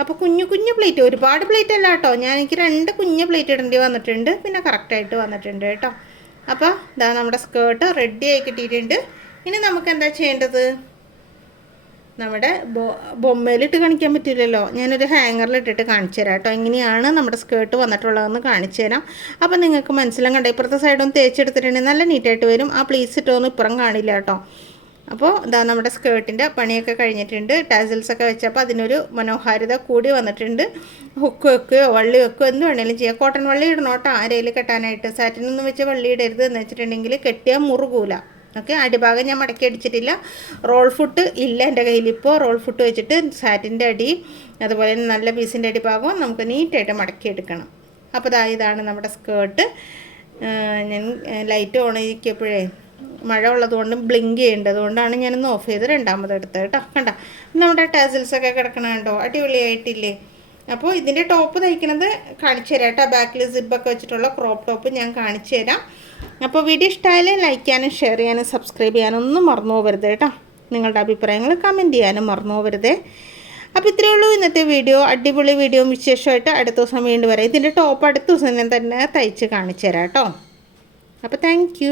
അപ്പോൾ കുഞ്ഞു കുഞ്ഞു പ്ലേറ്റ്. ഒരുപാട് പ്ലേറ്റ് അല്ല കേട്ടോ. ഞാൻ എനിക്ക് രണ്ട് കുഞ്ഞു പ്ലേറ്റ് ഇടേണ്ടി വന്നിട്ടുണ്ട്. പിന്നെ കറക്റ്റായിട്ട് വന്നിട്ടുണ്ട് കേട്ടോ. അപ്പോൾ ഇതാ നമ്മുടെ സ്കേർട്ട് റെഡി ആയി കിട്ടിയിട്ടുണ്ട്. ഇനി നമുക്ക് എന്താ ചെയ്യേണ്ടത്? നമ്മുടെ ബൊമ്മയിലിട്ട് കാണിക്കാൻ പറ്റില്ലല്ലോ. ഞാനൊരു ഹാങ്ങറിൽ ഇട്ടിട്ട് കാണിച്ചു തരാം കേട്ടോ. എങ്ങനെയാണ് നമ്മുടെ സ്കേർട്ട് വന്നിട്ടുള്ളതെന്ന് കാണിച്ചു തരാം അപ്പം നിങ്ങൾക്ക് മനസ്സിലാകണ്ട ഇപ്പുറത്തെ സൈഡൊന്ന് തേച്ചെടുത്തിട്ടുണ്ടെങ്കിൽ നല്ല നീറ്റായിട്ട് വരും. ആ പ്ലീസ് ഇട്ടൊന്നും ഇപ്പുറം കാണില്ല കേട്ടോ. അപ്പോൾ ഇതാ നമ്മുടെ സ്കേർട്ടിന്റെ പണിയൊക്കെ കഴിഞ്ഞിട്ടുണ്ട്. ടാസിൽസൊക്കെ വെച്ചപ്പോൾ അതിനൊരു മനോഹാരിത കൂടി വന്നിട്ടുണ്ട്. ഹുക്ക് വെക്കുകയോ വള്ളി വെക്കുകയോ എന്ന് വേണമെങ്കിലും ചെയ്യാം. കോട്ടൺ വള്ളി ഇടണോട്ടോ. അരയിൽ കെട്ടാനായിട്ട്. സാറ്റിനൊന്നും വെച്ച് വള്ളി ഇടരുത് എന്ന് വെച്ചിട്ടുണ്ടെങ്കിൽ കെട്ടിയാൽ മുറുകൂല. ഓക്കെ അടിഭാഗം ഞാൻ മടക്കി അടിച്ചിട്ടില്ല. റോൾ ഫുട്ട് ഇല്ല എന്റെ കയ്യിൽ ഇപ്പോൾ റോൾ ഫുട്ട് വെച്ചിട്ട് സാറ്റിന്റെ അടി അതുപോലെ നല്ല പീസിന്റെ അടിഭാഗവും നമുക്ക് നീറ്റായിട്ട് മടക്കി എടുക്കണം. അപ്പോൾ ഇതാ ഇതാണ് നമ്മുടെ സ്കേർട്ട് ഞാൻ ലൈറ്റ് ഓൺ ചെയ്യിക്കപ്പോഴേ മഴ ഉള്ളതുകൊണ്ടും ബ്ലിങ്ക് ചെയ്യേണ്ടത് കൊണ്ടാണ് ഞാനൊന്ന് ഓഫ് ചെയ്ത് രണ്ടാമത് എടുത്തത് കേട്ടോ. കണ്ട? നമ്മുടെ ടാസിൽസൊക്കെ കിടക്കണ കണ്ടോ? അടിപൊളിയായിട്ടില്ലേ? അപ്പോൾ ഇതിന്റെ ടോപ്പ് തയ്ക്കുന്നത് കാണിച്ചു തരാം കേട്ടോ. ബാക്കിൽ സിബൊക്കെ വെച്ചിട്ടുള്ള ക്രോപ്പ് ടോപ്പ് ഞാൻ കാണിച്ചു തരാം. അപ്പോൾ വീഡിയോ ഇഷ്ടമായാൽ ലൈക്ക് ചെയ്യാനും ഷെയർ ചെയ്യാനും സബ്സ്ക്രൈബ് ചെയ്യാനും ഒന്നും മറന്നു പോകരുത് കേട്ടോ. നിങ്ങളുടെ അഭിപ്രായങ്ങൾ കമന്റ് ചെയ്യാനും മറന്നു പോകരുത്. അപ്പോൾ ഇത്രയേ ഉള്ളൂ ഇന്നത്തെ വീഡിയോ അടിപൊളി വീഡിയോ വിശേഷമായിട്ട് അടുത്ത ദിവസം വീണ്ടും വരാം. ഇതിന്റെ ടോപ്പ് അടുത്ത ദിവസം തന്നെ തയ്ച്ച് കാണിച്ചു തരാം കേട്ടോ. അപ്പോൾ താങ്ക്